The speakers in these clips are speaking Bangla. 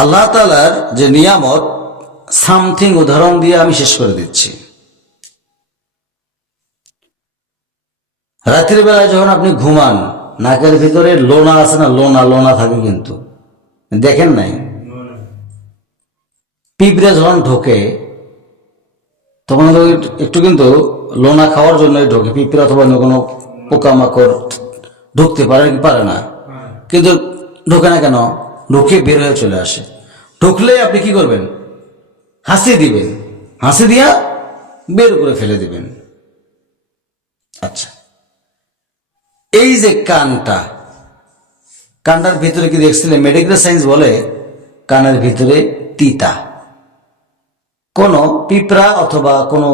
আল্লাহ তাআলার যে নিয়ামত সামথিং উদাহরণ দিয়ে আমি শেষ করে দিচ্ছি। রাতের বেলায় যখন আপনি ঘুমান, নাকের ভিতরে লোনা আছে না, লোনা লোনা থাকে, কিন্তু দেখেন নাই? পিঁপড়ে যখন ঢোকে তখন একটু কিন্তু লোনা খাওয়ার জন্যই ঢোকে। পিঁপড়ে অথবা অন্য কোনো পোকামাকড় ঢুকতে পারে কি পারে না, কিন্তু ঢোকে না কেন? ঢুকে বের হয়ে চলে আসে। ঢুকলে আপনি কি করবেন? হাসি দিবেন, হাসি দিয়া বের করে ফেলে দিবেন। আচ্ছা, এই যে কানটার ভিতরে কি দেখছিলেন? মেডিকেল সায়েন্স বলে কানের ভিতরে তিতা। কোন পিঁপড়া অথবা কোনো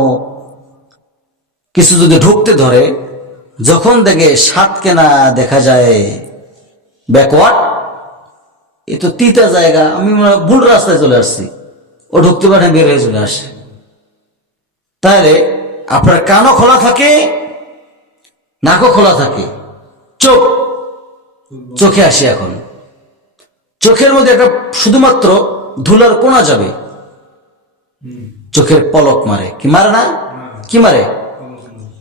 কিছু যদি ঢুকতে ধরে, যখন দেখে সাত কেনা দেখা যায় ব্যাকওয়ার্ড, এ তো তিতা জায়গা, আমি ভুল রাস্তায় চলে আসছি, ও ঢুকতে পারে, বের হয়ে চলে আসে। তাহলে আপনার কানও খোলা থাকে, নাকও খোলা থাকে, চোখে আসি। এখন চোখের মধ্যে একটা শুধুমাত্র ধুলার কোনা যাবে, চোখের পলক মারে। কি মারে না? কি মারে?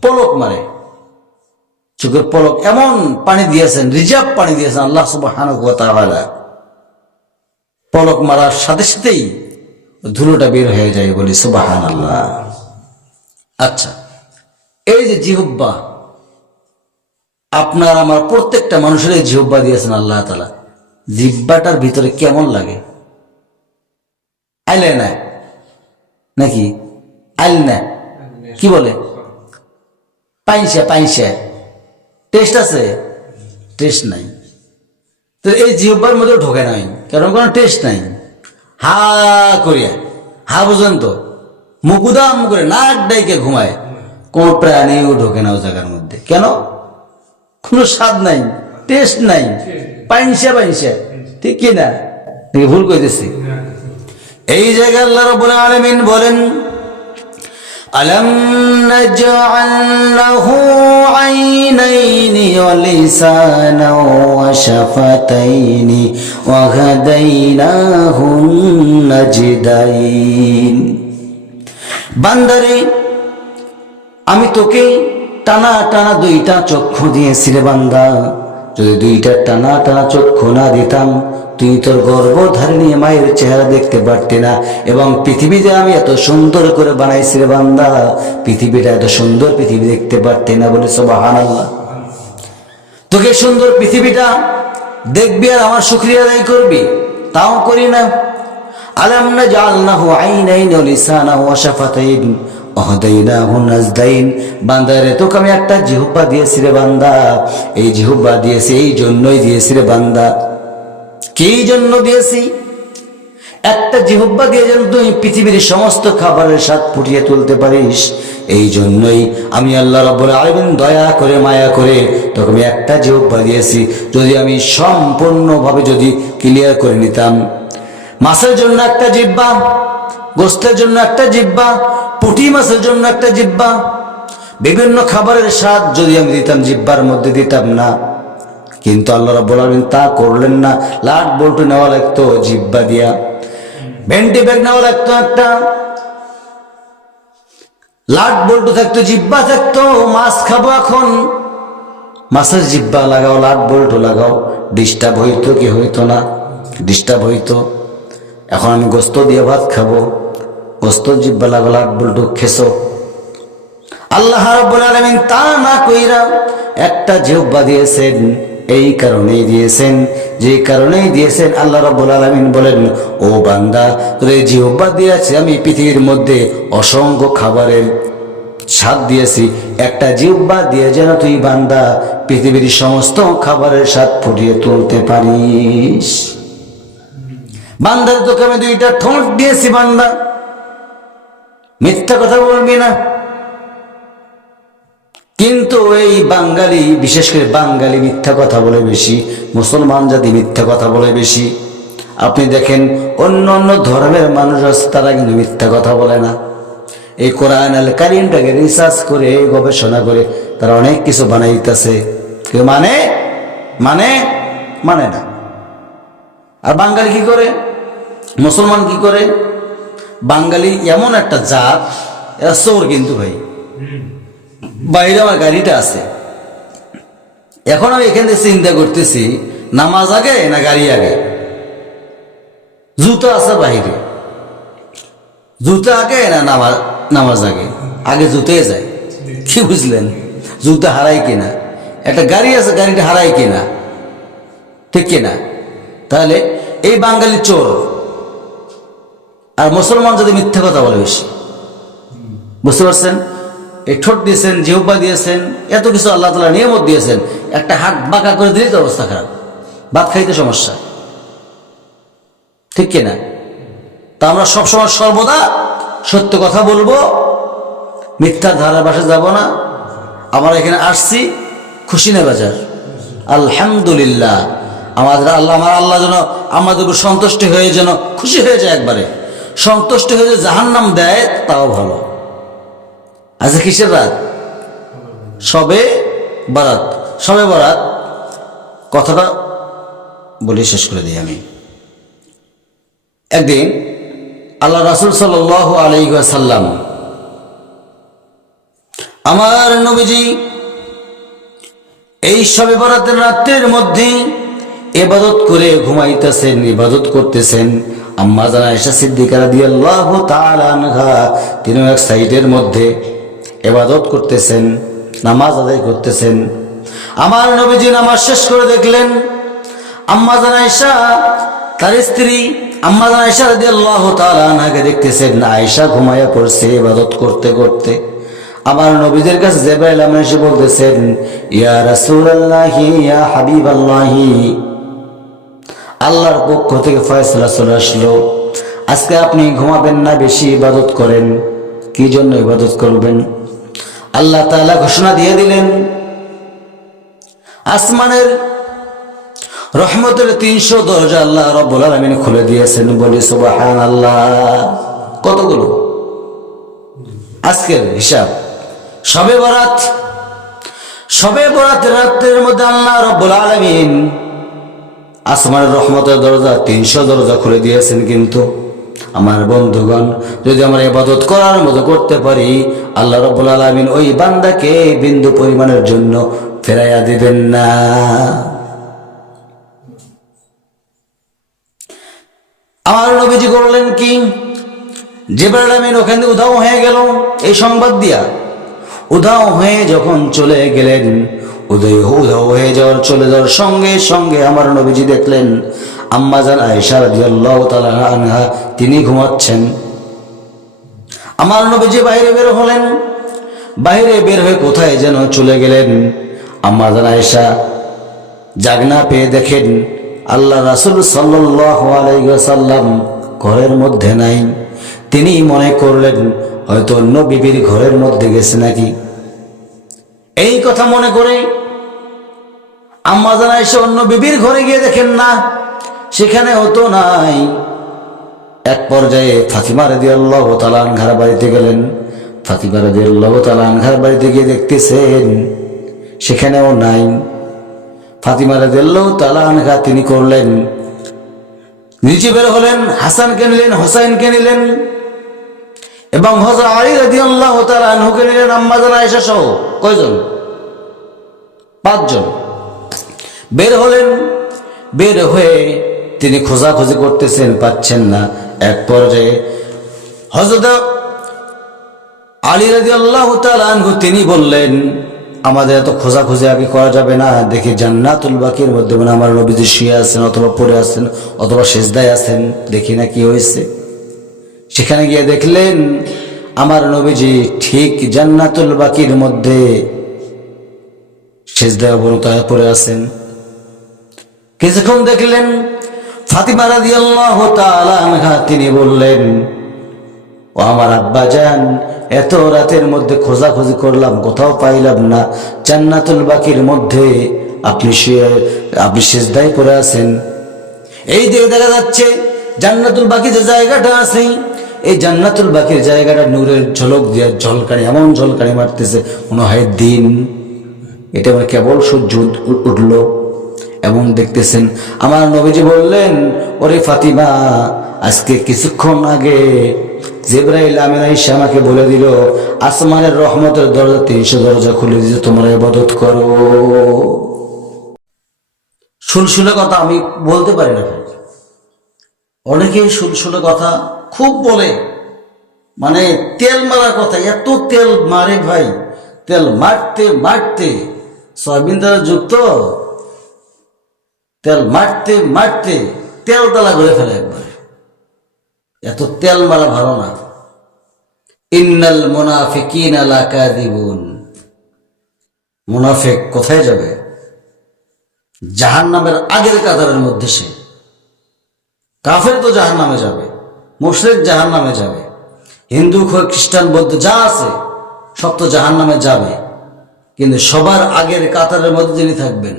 পলক মারে। চোখের পলক এমন পানি দিয়েছেন, রিজার্ভ পানি দিয়েছেন আল্লাহ সুবহানাহু ওয়া তাআলা। পলক মারার সাথে সাথেই ধুলোটা বের হয়ে যায়, বলি সুবহানাল্লাহ। আচ্ছা, এই যে জিহ্বা, আপনার আমার প্রত্যেকটা মানুষের এই জিহ্বা দিয়েছেন আল্লাহ তাআলা। জিহ্বাটার ভিতরে কেমন লাগে? আইলে না নাকি? আইল না, কি বলে? পাইসা টেস্ট আছে? টেস্ট নাই। তো এই জিহ্বার মধ্যে ঢোকে নাই, কারণ কোনো টেস্ট নাই। হা করিয়া, হা পর্যন্ত মুকুদাম করে নাক ডাইকে ঘুমায়, কোন প্রাণীও ঢোকে না ও জায়গার মধ্যে। কেন? কোনো স্বাদ নাই, টেস্ট নাই, পাইসা ঠিক কি না? ভুল কইতেছি? এই জায়গায় আল্লাহ রাব্বুল আলামিন বলেন, আলাম নাজআল লাহু আইনাইনি ওয়া লিসানান ওয়া শাফাতাইনি ওয়া হাদাইনাহু নাজদাইন। বান্দারে, আমি তোকে টানা টানা দুইটা চক্ষু দিয়েছি রে বান্দা। যদি দুইটা টানা টানা চক্ষু না দিতাম, তুই তোর গর্ভধারিণী মায়ের চেহারা দেখতে পারতি না। এবং পৃথিবীতে আমি এত সুন্দর করে বানাইছি রে বান্দা, পৃথিবীটা এত সুন্দর পৃথিবী দেখতে পারতি না, বলে সুবহানাল্লাহ। তোকে সুন্দর পৃথিবীটা দেখবি আর আমার শুকরিয়া আদায় করবি, তাও করি না। আলাম নাজআল লাহু আইনাইনি ওয়া লিসানান ওয়া শাফাতাইন ওয়া হাদাইনাহু নাজদাইন। বান্দারে, তোকে আমি একটা জিহ্বা দিয়েছি রে বান্দা। এই জিহ্বা দিয়েছি, এই জন্যই দিয়েছি রে বান্দা। কি জন্য দিয়েছি? একটা জিহ্বা দিয়ে যেন তুই পৃথিবীর সমস্ত খাবারের স্বাদ ফুটিয়ে তুলতে পারিস। এই জন্যই আমি আল্লাহ রাব্বুল আলামিন দয়া করে মায়া করে তোকে আমি একটা জিহ্বা দিয়েছি। যদি আমি সম্পূর্ণভাবে যদি ক্লিয়ার করে নিতাম, মাছের জন্য একটা জিহ্বা, গোস্তের জন্য একটা জিহ্বা, পুঁটি মাছের জন্য একটা জিহ্বা, বিভিন্ন খাবারের স্বাদ যদি আমি দিতাম, জিহ্বার মধ্যে দিতাম না। কিন্তু আল্লাহ রাব্বুল আলামিন তা করলেন না। লাট বল্টু নেওয়া লাগতো জিহ্বা দিয়া, ভেন্টি ব্যাগ নেওয়া লাগতো একটা, লাট বল্টু থাকতো, জিহ্বা থাকতো। মাছ খাবো, এখন মাছের জিহ্বা লাগাও, লাট বল্টু লাগাও, ডিস্টার্ব হইতো কি হইতো না? ডিস্টার্ব হইতো। এখন আমি গোস্ত দিয়ে ভাত খাবো, গোস্ত জিহ্বা লাগাও, লাট বল্টু খেছো। আল্লাহ রাব্বুল আলামিন তা না কইরা একটা জিহ্বা দিয়েছেন। এই কারণেই দিয়েছেন, যে কারণেই দিয়েছেন, আল্লাহ রাব্বুল আলামিন বলেন, ও বান্দা, তোর এই জিহ্বা দিয়েছি আমি পৃথিবীর মধ্যে অসংখ্য খাবারের স্বাদ দিয়েছি। একটা জিহ্বা দিয়ে যেন তুই বান্দা পৃথিবীর সমস্ত খাবারের স্বাদ ফুটিয়ে তুলতে পারিস। বান্দার তোকে আমি দুইটা ঠোঁট দিয়েছি বান্দা, মিথ্যা কথা বলবি না। কিন্তু এই বাঙালি, বিশেষ করে বাঙালি মিথ্যা কথা বলে বেশি, মুসলমান জাতি মিথ্যা কথা বলে বেশি। আপনি দেখেন অন্য অন্য ধর্মের মানুষ আছে, তারা কিন্তু মিথ্যা কথা বলে না। এই কোরআন আল কারীমটাকে রিসার্চ করে, গবেষণা করে তারা অনেক কিছু বানাইতেছে, কেউ মানে না। আর বাঙালি কি করে? মুসলমান কি করে, বাঙালি এমন একটা জাত, এরা চোর কিন্তু ভাই। বাইরে আমার গাড়িটা আছে, এখন আমি এখান থেকে চিন্তা করতেছি নামাজ আগে না গাড়ি আগে। জুতা আছে বাহিরে, জুতা আগে না নামাজ আগে? আগে জুতে যায়। কি বুঝলেন? জুতা হারাই কিনা, একটা গাড়ি আছে, গাড়িটা হারাই কিনা, ঠিক কিনা? তাহলে এই বাঙালি চোর, আর মুসলমান যদি মিথ্যা কথা বলে বেশি, বুঝতে পারছেন? এই ঠোঁট দিয়েছেন, জিহ্বা দিয়েছেন, এত কিছু আল্লাহ তাআলা নিয়ামত দিয়েছেন, একটা হাত বাঁকা করে দিলেই তো অবস্থা খারাপ, ভাত খাইতে সমস্যা, ঠিক কিনা? তা আমরা সবসময় সর্বদা সত্য কথা বলবো, মিথ্যার ধারার পাশে যাব না। আমরা এখানে আসছি খুশি না বাজার, আলহামদুলিল্লাহ। আমার আল্লাহ যেন আমাদের উপর সন্তুষ্ট হয়ে, যেন খুশি হয়ে যায়, একবারে সন্তুষ্ট হয়ে যে জাহান্নাম দেয় তাও ভালো। আজকে কিসের রাত? শবে বরাত। শবে বরাত কথাটা বলে শেষ করে দিই আমি। একদিন আল্লাহ রাসূল সাল্লাল্লাহু আলাইহি ওয়াসাল্লাম, আমার নবীজি এই শবে বরাতের রাতের মধ্যে ইবাদত করে ঘুমাইতেছেন, ইবাদত করতেছেন। আম্মা জান আয়েশা সিদ্দিকা রাদিয়াল্লাহু তাআলা আনহা তিনি এক সাইডের মধ্যে ইবাদত করতেছেন, নামাজ আদায় করতেছেন। আমার নবীজি নামাজ শেষ করে দেখলেন আম্মা জান আয়েশা, তার স্ত্রী আম্মা জান আয়েশা রাদিয়াল্লাহু তাআলা আনহাকে দেখতেছেন আয়েশা ঘুমায়া পড়ছে ইবাদত করতে করতে। আমার নবীদের কাছে জিবরাইল এসে বলতেছেন, ইয়া রাসূলুল্লাহি, ইয়া হাবিবাল্লাহি, আল্লাহর পক্ষ থেকে ফয়সালা চলে আসলো, আজকে আপনি ঘুমাবেন না, বেশি ইবাদত করেন। কি জন্য ইবাদত করবেন? আল্লাহ তাআলা ঘোষণা দিয়ে দিলেন, আসমানের রহমতের 300 দরজা আল্লাহ রাব্বুল আলামিন খুলে দিয়েছেন। বলি সুবহানাল্লাহ। কতগুলো? আজকের হিসাব শবে বরাত, শবে বরাতের রাতের মধ্যে আল্লাহ রাব্বুল আলামিন আসমানের রহমতের দরজা 300 দরজা খুলে দিয়েছেন। কিন্তু আমার বন্ধুগণ, যদি আমরা ইবাদত করার মতো করতে পারি, আল্লাহ রাব্বুল আলামিন ওই বান্দাকে বিন্দু পরিমাণের জন্য ফেরাইয়া দিবেন না। আমার নবীজি করলেন কি, জিবরাইল আমিন ওখান থেকে উধাও হয়ে গেল এই সংবাদ দিয়া। উধাও হয়ে যখন চলে গেলেন, উধাও হয়ে যাওয়ার চলে যাওয়ার সঙ্গে সঙ্গে আমার নবীজি দেখলেন আম্মা জান আয়েশা রাদিয়াল্লাহু তাআলা আনহা তিনি ঘুমাচ্ছেন। আমার নবীজি বাইরে বের হলেন, বাইরে বের হয়ে কোথায় যেন চলে গেলেন। আম্মা জান আয়েশা জাগনা পেয়ে দেখেন আল্লাহ রাসূল সাল্লাল্লাহু আলাইহি ওয়াসাল্লাম ঘরের মধ্যে নাই। তিনি মনে করলেন হয়তো অন্য বিবির ঘরের মধ্যে গেছে নাকি। এই কথা মনে করে আম্মা জান আয়েশা অন্য বিবির ঘরে গিয়ে দেখেন না, সেখানে হতো নাই। এক পর্যায়ে ফাতিমা রাদিয়াল্লাহু তাআলা আনহার বাড়িতে গেলেন। ফাতিমা রাদিয়াল্লাহু তাআলা আনহার বাড়িতে গিয়ে দেখতেছেন সেখানেও নাই। ফাতিমা রাদিয়াল্লাহু তাআলা আনহা তিনি করলেন, নিচে বের হলেন, হাসানকে নিলেন, হোসাইনকে নিলেন এবং হযরত আলী রাদিয়াল্লাহু তাআলা আনহুকে নিলেন, আম্মা জান আয়েশা সহ। কয়জন? 5 জন। বের হলেন, বের হয়ে তিনি খোঁজাখুঁজি করতেছেন, পাচ্ছেন না। এক পর্যায়ে হযরত আলী রাদিয়াল্লাহু তাআলা আনহু তিনি বললেন, আমাদের এত খোঁজাখুঁজি আগে করা যাবে না, দেখি জান্নাতুল বাকির মধ্যে মানে আমার নবীজি শুয়ে আছেন অথবা পড়ে আছেন অথবা সিজদায় আছেন, দেখি না কি হয়েছে। সেখানে গিয়ে দেখলেন আমার নবীজি ঠিক জান্নাতুল বাকির মধ্যে সিজদায় অবনত হয়ে পড়ে আছেন। কিছুক্ষণ দেখলেন ফাতিমা রাদিয়াল্লাহু তাআলা আনহা তিনি বললেন, ও আমার আব্বা জান, এত রাতের মধ্যে খোঁজাখুঁজি করলাম, কোথাও পাইলাম না, জান্নাতুল বাকির মধ্যে আপনি সিজদায় পড়ে আছেন। এই দিকে দেখা যাচ্ছে জান্নাতুল বাকি যে জায়গাটা আছে, এই জান্নাতুল বাকির জায়গাটা নূরের ঝলক দিয়ে ঝলকানি, এমন ঝলকানি মারতেছে মনে হয় দিন। এটা মানে কেবল সূর্য উঠলো, এমন দেখতেছেন। আমার নবীজি বললেন, ওরে ফাতিমা, আজকে কিছুক্ষণ আগে জিবরাইল আমিন আয়েশা আমাকে বলে দিল, আসমানের রহমতের দরজা 300 দরজা খুলে দিয়েছে, তোমরা ইবাদত করো। সুলসুলে কথা আমি বলতে পারি না ভাই। অনেকেই সুলসুলে কথা খুব বলে, মানে তেল মারা কথা, এত তেল মারে ভাই, তেল মারতে মারতে, সয়াবিন দ্বারা যুক্ত, তেল মারতে মারতে তেল তালা করে ফেলে একবারে। এত তেল মারা ভালো না। ইন্নাল মুনাফিকিনা লাকাযিবুন, মুনাফিক কোথায় যাবে? জাহান্নামের আগের কাতারের মধ্যে সে। কাফের তো জাহান্নামে যাবে, মুশরিক জাহান্নামে যাবে, হিন্দু খ্রিস্টান বৌদ্ধ যা আছে সব তো জাহান্নামে যাবে, কিন্তু সবার আগের কাতারের মধ্যে যিনি থাকবেন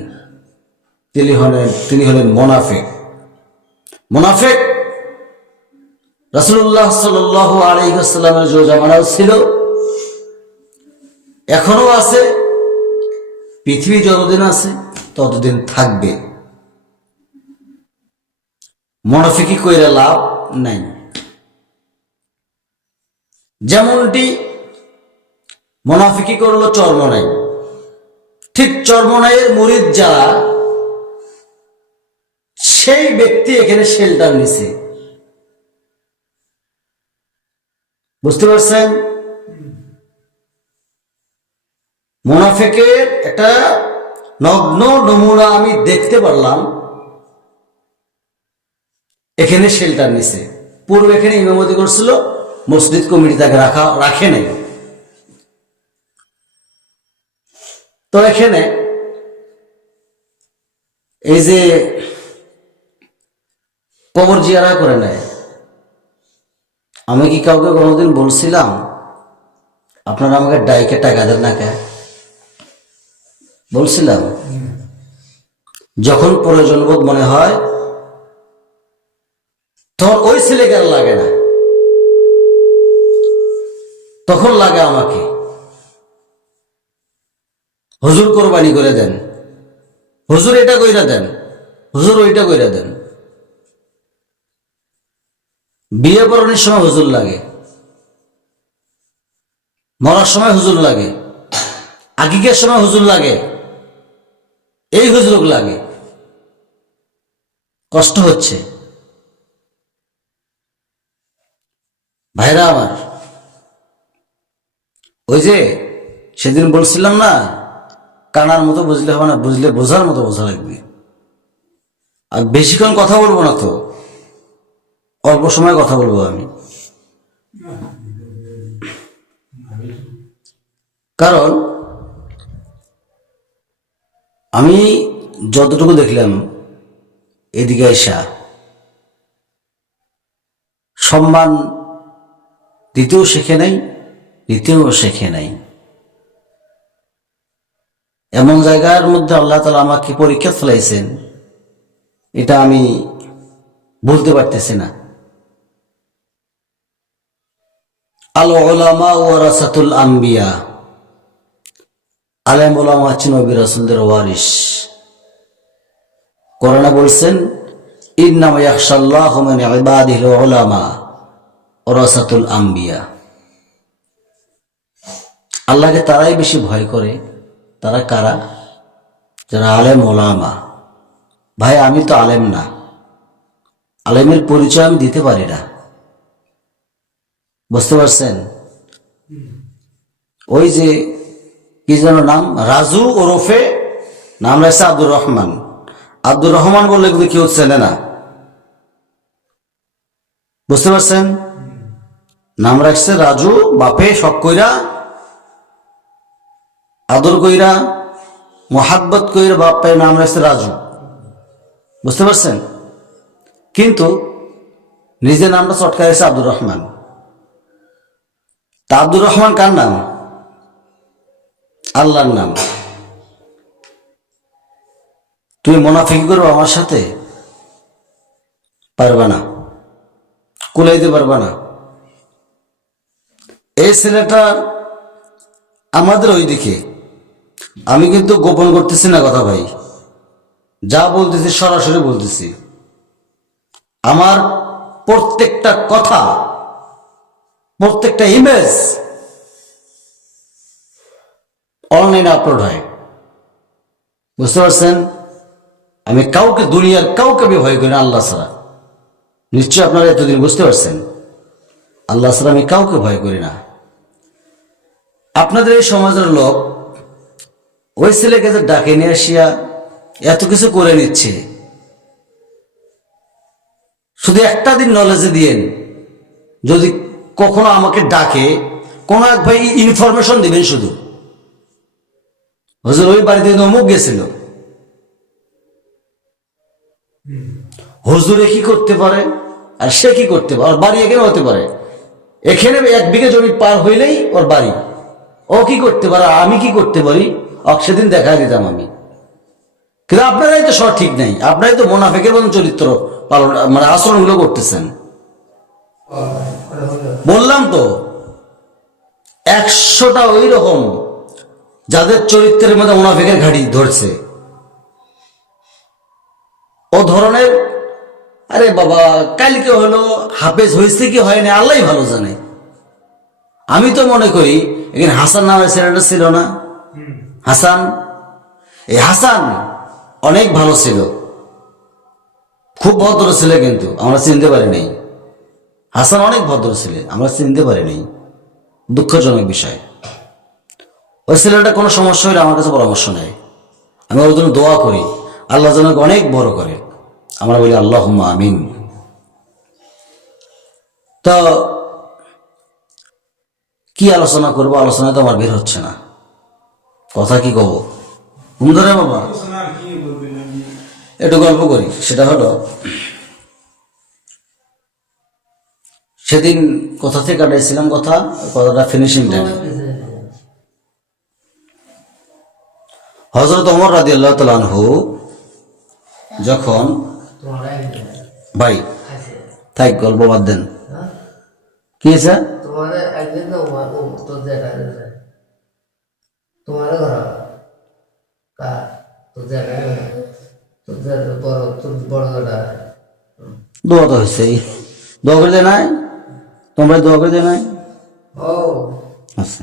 তিনি হলেন মুনাফিক। মুনাফিক রাসূলুল্লাহ সাল্লাল্লাহু আলাইহি ওয়াসাল্লামের যে জামানাও ছিল, এখনো আছে, পৃথিবী যতদিন আছে ততদিন থাকবে। মুনাফিকি কইরা লাভ নাই। যেমনটি মুনাফিকি করলো চরমনাই, ঠিক চরমনাইয়ের মুরিদ যারা, সেই ব্যক্তি এখানে শেল্টার নিছে। বুঝতে পারছেন? মুনাফিকের একটা নগ্ন নমুনা আমি দেখতে পারলাম, এখানে শেল্টার নিছে। পূর্বে এখানে ইমামতি করছিল, মসজিদ কমিটি তাকে রাখে নাই। তো এখানে এই যে কবর জিয়ারা করে নেয়, আমি কি কাউকে কোনোদিন বলছিলাম আপনারা আমাকে ডাইকে টাকা দেন না কে? বলছিলাম? যখন প্রয়োজন বোধ মনে হয় তখন ওই ছেলেকে আর লাগে না, তখন লাগে আমাকে। হুজুর কোরবানি করে দেন, হুজুর এটা কইরা দেন, হুজুর ওইটা কইরা দেন। বিয়ে পড়ানোর সময় হুজুর লাগে, মরার সময় হুজুর লাগে, আকিকের সময় হুজুর লাগে, এই হুজুর লাগে। কষ্ট হচ্ছে ভাইরা আমার। ওই যে সেদিন বলছিলাম না, কানার মতো বুঝলে হবে না, বুঝলে বোঝার মতো বোঝা লাগবে। আর বেশিক্ষণ কথা বলবো না তো, অল্প সময় কথা বলবো আমি। কারণ আমি যতটুকু দেখলাম এদিকে আইসা, সম্মান দিতেও শেখে নাই, দিতেও শেখে নাই। এমন জায়গার মধ্যে আল্লাহ তাআলা আমাকে পরীক্ষা ফেলাইছেন, এটা আমি বলতে পারতেছি না। আল উলামা ওয়ারাসাতুল আম্বিয়া, আলেম ওলামা হচ্ছেন নবী রাসূলদের ওয়ারিস। কোরআনে বলছেন, ইন্নামা ইয়াখশাল্লাহু মিন ইবাদিহিল উলামা ওয়ারাসাতুল আম্বিয়া। আল্লাহকে তারাই বেশি ভয় করে। তারা কারা? যারা আলেম ওলামা। ভাই আমি তো আলেম না, আলেমের পরিচয় আমি দিতে পারি না। বুঝতে পারছেন? ওই যে কি যেন নাম, রাজু ওরফে, নাম রাখছে আব্দুর রহমান। আব্দুর রহমান বললে কিন্তু কেউ চেনে না। বুঝতে পারছেন? নাম রাখছে রাজু, বাপে শখ কইরা, আদর কইরা, মোহাব্বত কইরা বাপে নাম রাখছে রাজু। বুঝতে পারছেন? কিন্তু নিজের নামটা চটকা রাখছে আব্দুর রহমান। তা আব্দুর রহমান কার নাম? আল্লাহর নাম। তুমি মুনাফিকি করবে আমার সাথে? পারবা না, কুলাইতে পারবা না। এই ছেলেটা আমাদের ওই দিকে, আমি কিন্তু গোপন করতেছি না কথা ভাই, যা বলতেছি সরাসরি বলতেছি। আমার প্রত্যেকটা কথা, প্রত্যেকটা ইমেজ অনলাইনে আপলোড হয়, বুঝতে পারছেন? আমি কাউকে, দুনিয়ার কাউকে আমি ভয় করি না আল্লাহ ছাড়া। নিশ্চয় আপনারা এতদিন বুঝতে পারছেন, আল্লাহ ছাড়া আমি কাউকে ভয় করি না। আপনাদের এই সমাজের লোক ওই ছেলেকে যে ডাকে নিয়ে আসিয়া এত কিছু করে নিচ্ছে, শুধু একটা দিন নলেজে দিয়েন, যদি কখনো আমাকে ডাকে কোন এক ভাই ইনফরমেশন দিবেন, শুধু হুজুর ওই বাড়িতে অমুক গেছিল, হুজুরে কি করতে পারে আর সে কি করতে পারে, ওর বাড়ি এখানে হতে পারে, এখানে 1 বিঘা জমি পার হইলেই ওর বাড়ি, ও কি করতে পারে আমি কি করতে পারি, সেদিন দেখা দিতাম আমি। কিন্তু আপনারাই তো সব ঠিক নাই, আপনারাই তো মুনাফিকের মতন চরিত্র পালন, মানে আচরণগুলো করতেছেন। বললাম তো 100টা ওই রকম যাদের চরিত্রের মধ্যে মুনাফিকের ঘাড়ি ধরছে, ও ধরনের। আরে বাবা, কালকে হলো হাফেজ হয়েছে কি হয়নি আল্লাহ ভালো জানে। আমি তো মনে করি এখানে হাসান নামের ছেলেটা ছিল না, হাসান, এই হাসান অনেক ভালো ছিল, খুব ভদ্র ছেলে, কিন্তু আমরা চিনতে পারি নাই। হাসান অনেক ভদ্র ছেলে, আমরা চিনতে পারি নাই, দুঃখজনক বিষয়। ওই ছেলেটা কোনো সমস্যা হলে আমার কাছে পরামর্শ নেয়, আমি ওর জন্য দোয়া করি আল্লাহ যেন অনেক বড় করে, আমরা বলি আল্লাহুম্মা আমিন। তো কি আলোচনা করবো, আলোচনা তো আমার বের হচ্ছে না, কথা কি কব ধরে বাবা, একটু গল্প করি। সেটা হলো সেদিন কোথা থেকে কাটাইছিলাম কথাটা ফিনিশিং টাইম। হযরত ওমর রাদিয়াল্লাহু তাআলা আনহু যখন, ভাই থাক গল্প বাদ দেন, কি হয়েছে? দোয়া তো হয়েছে, দোয়া করে দেয় নাই, তোমরা দোয়া করে দেয় নাই? আচ্ছা,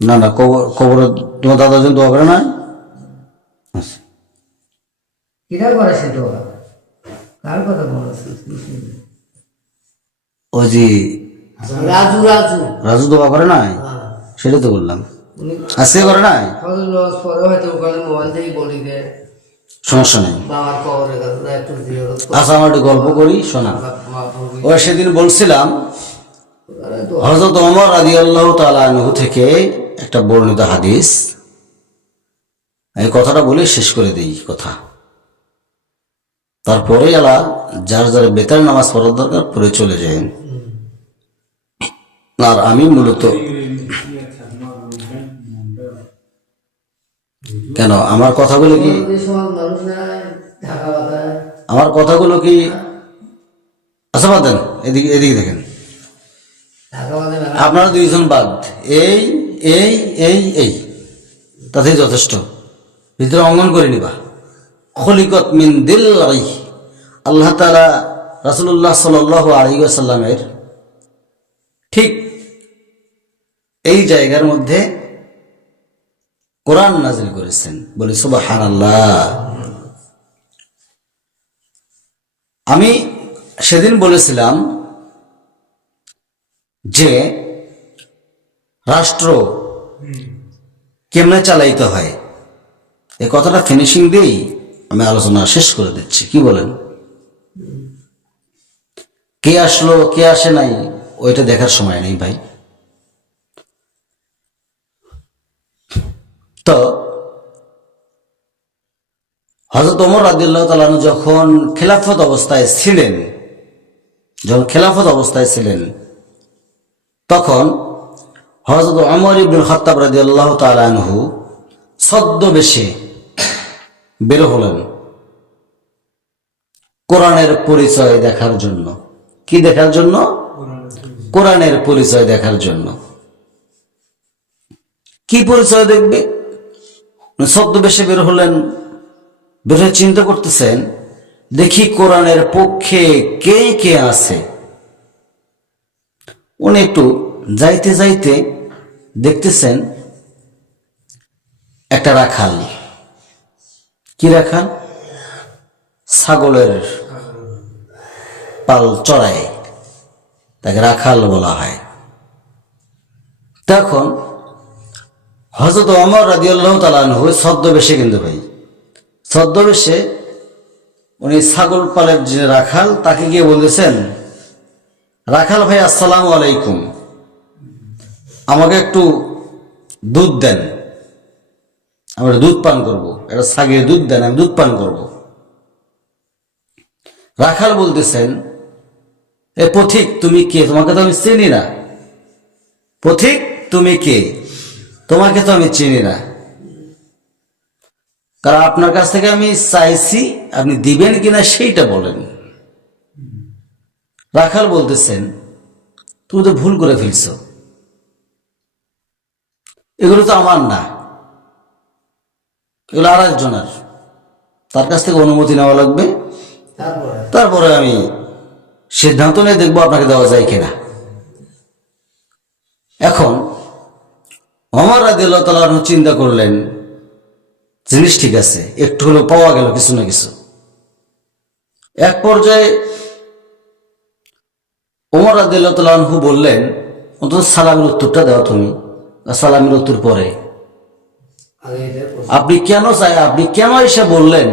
না না, কবর তোমার দাদার জন্য দোয়া করে নাই? আচ্ছা, ওই যে রাজু দোয়া করে নাই, সেটা তো বললাম। আজকে করে নাই, সমস্যা নেই। আচ্ছা, আমার একটু গল্প করি, শোনা। ওই সেদিন বলছিলাম হযরত ওমর রাদিয়াল্লাহু তাআলা আনহু থেকে একটা বর্ণিত হাদিস, এই কথাটা বলে শেষ করে দিই কথা, তারপরে আলা যার যার বেতার নামাজ পড়ার দরকার পড়ে চলে যায়। আর আমি মূলত কেন আমার কথাগুলো কি আচ্ছা বাদ দেন, এদিকে এদিকে দেখেন, আপনারা দুইজন বাদ, এই এই এই এই তাতেই যথেষ্ট, ভিতরে অঙ্গন করে নিবা। খলিকত মিন দিল, আল্লাহ তাআলা রাসূলুল্লাহ সাল্লাল্লাহু আলাইহি ওয়াসাল্লামের ঠিক এই জায়গার মধ্যে কোরআন নাজিল করেছেন, বলি সুবহানাল্লাহ। আমি সেদিন বলেছিলাম যে রাষ্ট্র কেমনে চালাইতে হয়, এই কথাটা ফিনিশিং দিই, আমি আলোচনা শেষ করে দিচ্ছি, কি বলেন? কে আসলো কে আসে নাই ওইটা দেখার সময় নেই ভাই। তো হযরত ওমর রাদিয়াল্লাহু তাআলা যখন খেলাফত অবস্থায় ছিলেন, তখন হযরত ওমর ইবনুল খাত্তাব রাদিয়াল্লাহু তাআলা আনহু ছদ্মবেশে বের হলেন কোরআনের পরিচয় দেখার জন্য। কি দেখার জন্য? কোরআনের পরিচয় দেখার জন্য। কি পরিচয় দেখবে? ছদ্মবেশে বের হলেন, বের হয়ে চিন্তা করতেছেন দেখি কোরআনের পক্ষে কে কে আছে। উনি একটু যাইতে যাইতে দেখতেছেন একটা রাখাল। কি রাখাল? ছাগলের পাল চড়ায়, তাকে রাখাল বলা হয়। তখন হযরত ওমর রাদিয়াল্লাহু তাআলা আনহু ছদ্মবেশে, কিন্তু ভাই ছদ্মবেশে উনি ছাগল পালের যে রাখাল, তাকে গিয়ে বলতেছেন, রাখাল ভাই আসসালামু আলাইকুম, আমাকে একটু দুধ দেন, আমরা দুধ পান করবো, এটা ছাগলের দুধ দেন, আমি দুধ পান করব। রাখাল বলতেছেন, এ পথিক তুমি কে? তোমাকে তো আমি চিনি না। পথিক তুমি কে? তোমাকে তো আমি চিনি না, কারণ আপনার কাছ থেকে আমি চাইছি, আপনি দিবেন কিনা সেইটা বলেন। রাখাল বলতেছেন, তুমি তো ভুল করে ফেলছ, এগুলো তো আমার না, এগুলো আর একজনের, তার কাছ থেকে অনুমতি নেওয়া লাগবে, তারপরে আমি সিদ্ধান্ত নিয়ে দেখবো আপনাকে দেওয়া যায় কিনা। এখন ওমর রাদিয়াল্লাহু তাআলা আনহু চিন্তা করলেন, জিনিস ঠিক আছে, একটু হলেও পাওয়া গেল কিছু না কিছু। এক পর্যায়ে ওমর রাদিয়াল্লাহু তাআলা আনহু বললেন, অন্তত সালামের উত্তরটা দাও তুমি, সালামের উত্তর পরে। আপনি কেন এসে বললেন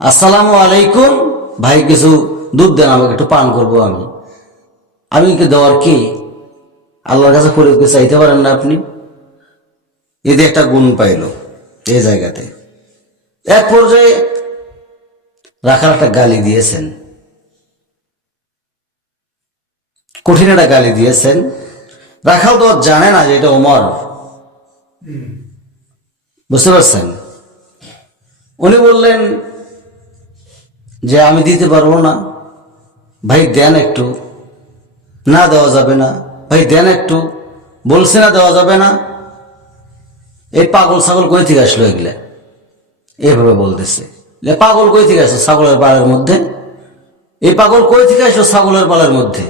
আসসালামু আলাইকুম ভাই, কিছু দুধ দেন, আমাকে একটু পান করবো, আমি কি দেওয়ার কি? আল্লাহর কাছে ফরিয়াদ করে চাইতে পারেন না আপনি? এতে একটা গুণ পাইল এই জায়গাতে। এক পর্যায়ে রাখাল একটা গালি দিয়েছেন, কঠিন একটা গালি দিয়েছেন। রাখাল তো জানে না যে এটা ওমর, বুঝতে পারছেন? উনি বললেন যে আমি দিতে পারবো না, ভাই দেন একটু। না দেওয়া যাবে না, ভাই দেন একটু। বলছে না দেওয়া যাবে না। এই পাগল ছাগল কই থেকে আসলো এগুলা? এভাবে বলতেছে, পাগল কই থেকে আসলো ছাগলের পালের মধ্যে? এই পাগল কই থেকে আসলো ছাগলের পালের মধ্যে?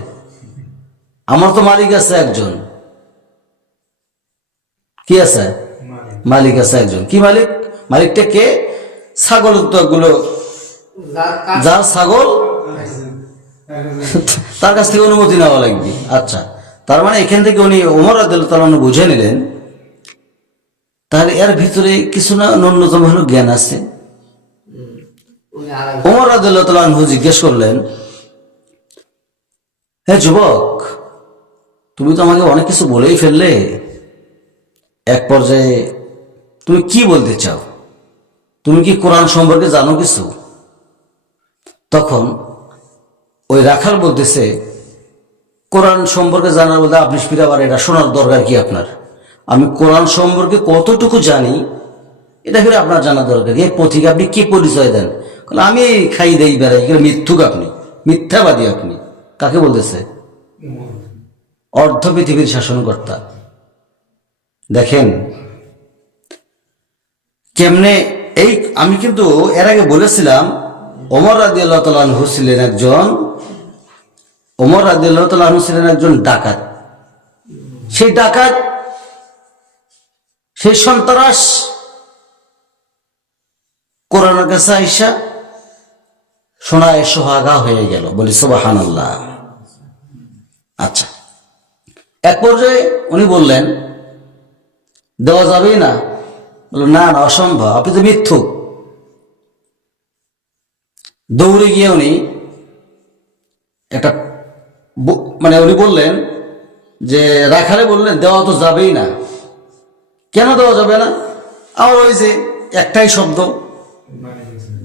আমার তো মালিক আছে একজন। কি আছে? মালিক আছে একজন। কি মালিক? মালিকটা কে? ছাগল গুলো, যার ছাগল তার কাছ থেকে অনুমতি নেওয়া লাগবে। আচ্ছা, তার মানে এখান থেকে উনি ওমর রাদিয়াল্লাহু তাআলা আনহু বুঝে নিলেন, তাহলে এর ভিতরে কিছু না ন্যূনতম হলো জ্ঞান আছে। ওমর রাদিয়াল্লাহু তাআলা আনহু জিজ্ঞেস করলেন, হে যুবক, তুমি তো আমাকে অনেক কিছু বলেই ফেললে, এক পর্যায়ে তুমি কি বলতে চাও? তুমি কি কোরআন সম্পর্কে জানো কিছু? তখন ওই রাখাল বলতেছে, কোরআন সম্পর্কে জানার বলতে আপনি ফিরে আবার এটা শোনার দরকার কি আপনার? আমি কোরআন সম্পর্কে কতটুকু জানি এটা ফিরে আপনার জানার দরকার কি? পথিক আপনি কি পরিচয় দেন? আমি খাই দেই বেড়াই, মিথ্যুক আপনি, মিথ্যাবাদী আপনি। কাকে বলতেছে? অর্ধ পৃথিবীর শাসনকর্তা। দেখেন কেমনে এই, আমি কিন্তু এর আগে বলেছিলাম ওমর রাদিয়াল্লাহু তাআলা আনহু ছিলেন একজন ডাকাত। সেই ডাকাত, সেই সন্ত্রাস কোরআনের কাছে আইসা শোনায় সোহাগা হয়ে গেল। বলি সুবহানাল্লাহ। আচ্ছা, এক পর্যায়ে উনি বললেন দেওয়া যাবেই না। বলল না না, অসম্ভব, আপনি তো মিথ্যুক। দৌড়ে গিয়ে উনি একটা উনি বললেন যে, রাখালে বললেন দেওয়া তো যাবেই না। কেন দেওয়া যাবে না? আমার ওই যে একটাই শব্দ,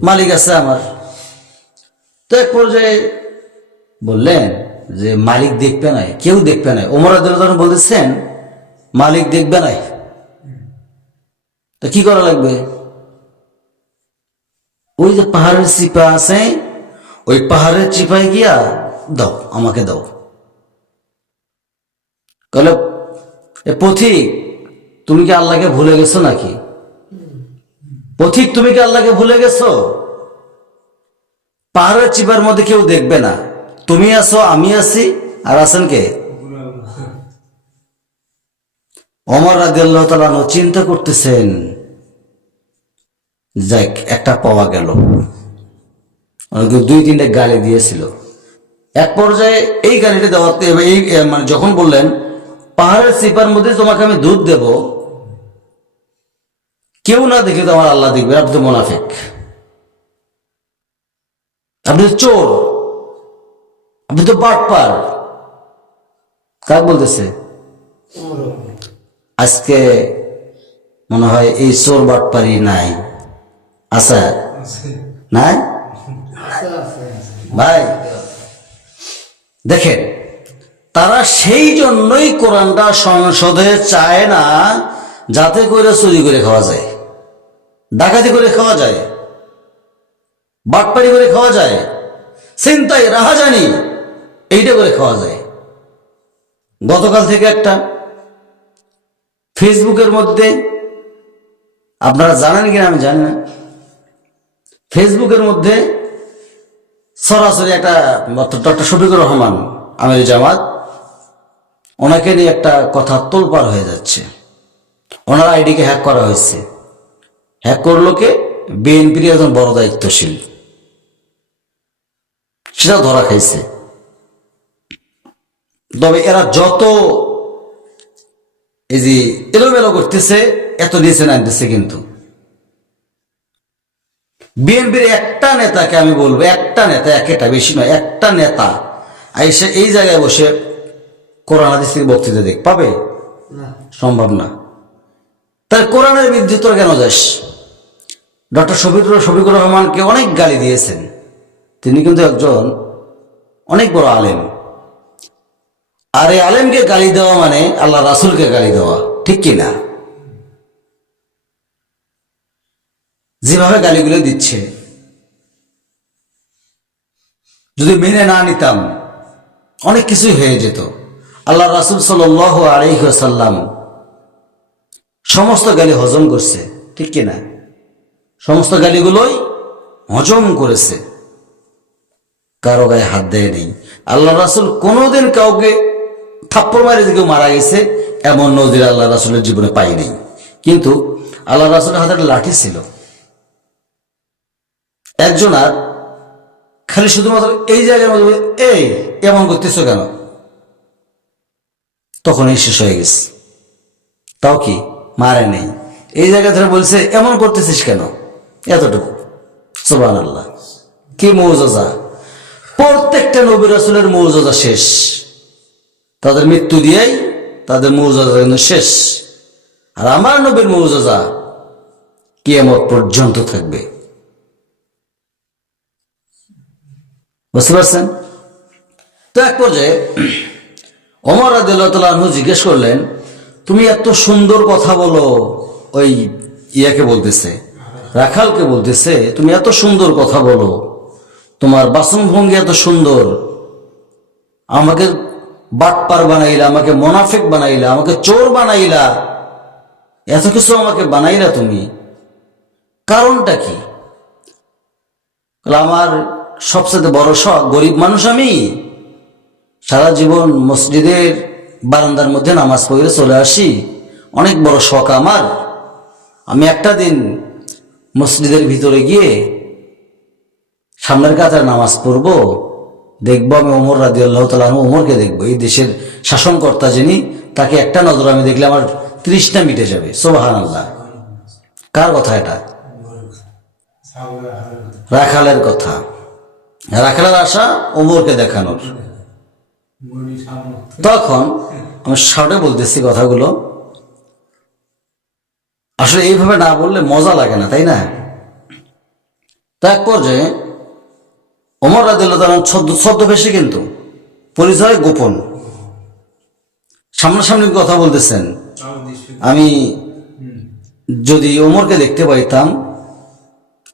মালিক আছে আমার। তো এক পর্যায়ে বললেন যে মালিক দেখবে নাই, কেউ দেখবে নাই। ওমর রাদিয়াল্লাহু তাআলা বলতেছেন মালিক দেখবে নাই, তো কি করা লাগবে? ওই যে পাহাড়ের চিপা আছে, ওই পাহাড়ের চিপায় গিয়া দাও, আমাকে দাও। বলে, এ পথিক তুমি কি আল্লাহকে ভুলে গেছো নাকি? পথিক, তুমি কি আল্লাহকে ভুলে গেছো? পাহাড়ের চিপার মধ্যে কেউ দেখবে না, তুমি আছো, আমি আছি, আর আছেন কে? ওমর রাদিয়াল্লাহু তাআলা আনহু চিন্তা করতেছেন, যাক একটা পাওয়া গেল। দুই তিনটা গালি দিয়েছিল, এক পর্যায়ে এই গালিটা দেওয়াতে এই মানে যখন বললেন পাহাড়ের চিপার মধ্যে তোমাকে আমি দুধ দেব, কেউ না দেখে তো আমার আল্লাহ দেখবে, আপনি তো মুনাফিক, আপনি তো চোর, আপনি তো বাটপার। কাক বলতেছে? আজকে মনে হয় এই চোর বাটপারি নাই, আছে নাই? ভাই দেখেন, তারা সেই জন্যই কোরআনটা সংসদে চায় না, যাতে করে চুরি করে খাওয়া যায়, ডাকাতি করে খাওয়া যায়, বাটপারি করে খাওয়া যায়, চিন্তায় রাহাজানি এইটা করে খাওয়া যায়। গতকাল থেকে একটা ফেসবুকের মধ্যে, আপনারা জানেন কিনা আমি জানি না, ফেসবুকের মধ্যে সরাসরি একটা ডক্টর শফিকুর রহমান আমির জামাত, ওনাকে নিয়ে একটা কথা তোলপাড় হয়ে যাচ্ছে। ওনার আইডিকে হ্যাক করা হয়েছে। হ্যাক করলো কে? বিএনপির একজন বড় দায়িত্বশীল, সেটা ধরা খাইছে। তবে এরা যত এই যে এলোমেলো করতেছে, এত নিচে নামতেছে। কিন্তু বিএনপির একটা নেতাকে আমি বলবো, একটা নেতা, একটা বেশি নয়, একটা নেতা আইসে এই জায়গায় বসে কোরআন হাদিস থেকে বক্তৃতা দেখ পাবে? সম্ভব না। তাহলে কোরআনের বিরুদ্ধে তোরা কেন যাস? ডক্টর শফিকুর রহমানকে অনেক গালি দিয়েছেন, তিনি কিন্তু একজন অনেক বড় আলেম। আর এই আলেমকে গালি দেওয়া মানে আল্লাহ রাসূলকে গালি দেওয়া, ঠিক কিনা? যেভাবে গালিগুলো দিচ্ছে, যদি মেনে না নিতাম অনেক কিছুই হয়ে যেত। আল্লাহ রাসূল সাল্লাল্লাহু আলাইহি ওয়াসাল্লাম সমস্ত গালি হজম করছে, ঠিক কিনা? সমস্ত গালিগুলোই হজম করেছে, কারো গায়ে হাত দেয় নেই। আল্লাহ রাসূল কোনোদিন কাউকে থাপ্পড় মারে কেউ মারা গেছে এমন নজির আল্লাহ রাসূলের জীবনে পাই নেই। কিন্তু আল্লাহ রাসূলের হাতে একটা লাঠি ছিল, একজন আর খালি শুধুমাত্র এই জায়গার মধ্যে এই এমন করতেছ কেন, তখনই শেষ হয়ে গেছে। তাও কি মারে নেই, এই জায়গা ধরে বলছে এমন করতেছিস কেন, এতটুকু। সুবহানাল্লাহ, কি মুজিজা! প্রত্যেকটা নবী রাসূলের মুজিজা শেষ, তাদের মৃত্যু দিয়েই তাদের মুজিজা কিন্তু শেষ। আর আমার নবীর মুজিজা কিয়ামত পর্যন্ত থাকবে। বুঝতে পারছেন? তো এক পর্যায়ে ওমর রাদিয়াল্লাহু তাআলা আনহু জিজ্ঞেস করলেন, তুমি এত সুন্দর কথা বলো, ওই ইয়াকে বলতেছে, রাখালকে বলতেছে, তুমি এত সুন্দর কথা বলো, তোমার বাচনভঙ্গি এত সুন্দর, আমাকে বাটপার বানাইলা, আমাকে মুনাফিক বানাইলা, আমাকে চোর বানাইলা, এত কিছু আমাকে বানাইলা তুমি, কারণটা কি? আমার সবচেয়ে বড় শখ, গরিব মানুষ আমি, সারা জীবন মসজিদের বারান্দার মধ্যে নামাজ পড়ে চলে আসি, অনেক বড় শখ আমার। আমি একটা দিন মসজিদের ভিতরে গিয়ে সামনের কাতারে নামাজ পড়বো, দেখবো আমি ওমর রাদিয়াল্লাহু তাআলা আনহু, ওমরকে দেখবো, এই দেশের শাসনকর্তা যিনি, তাকে একটা নজর আমি দেখলে আমার তৃষ্ণা মিটে যাবে। সুবহানাল্লাহ। কার কথা এটা? রাখালের কথা। রাখালের আশা ওমরকে দেখানোর। তখন আমি শর্টে বলতেছি কথাগুলো, আসলে এইভাবে না বললে মজা লাগে না, তাই না? তো এক পর্যায়ে ওমর রাদিয়াল্লাহু তাআলা ছদ্মবেশে, কিন্তু পরিচয় গোপন, সামনাসামনি কথা বলতেছেন। আমি যদি ওমরকে দেখতে পাইতাম,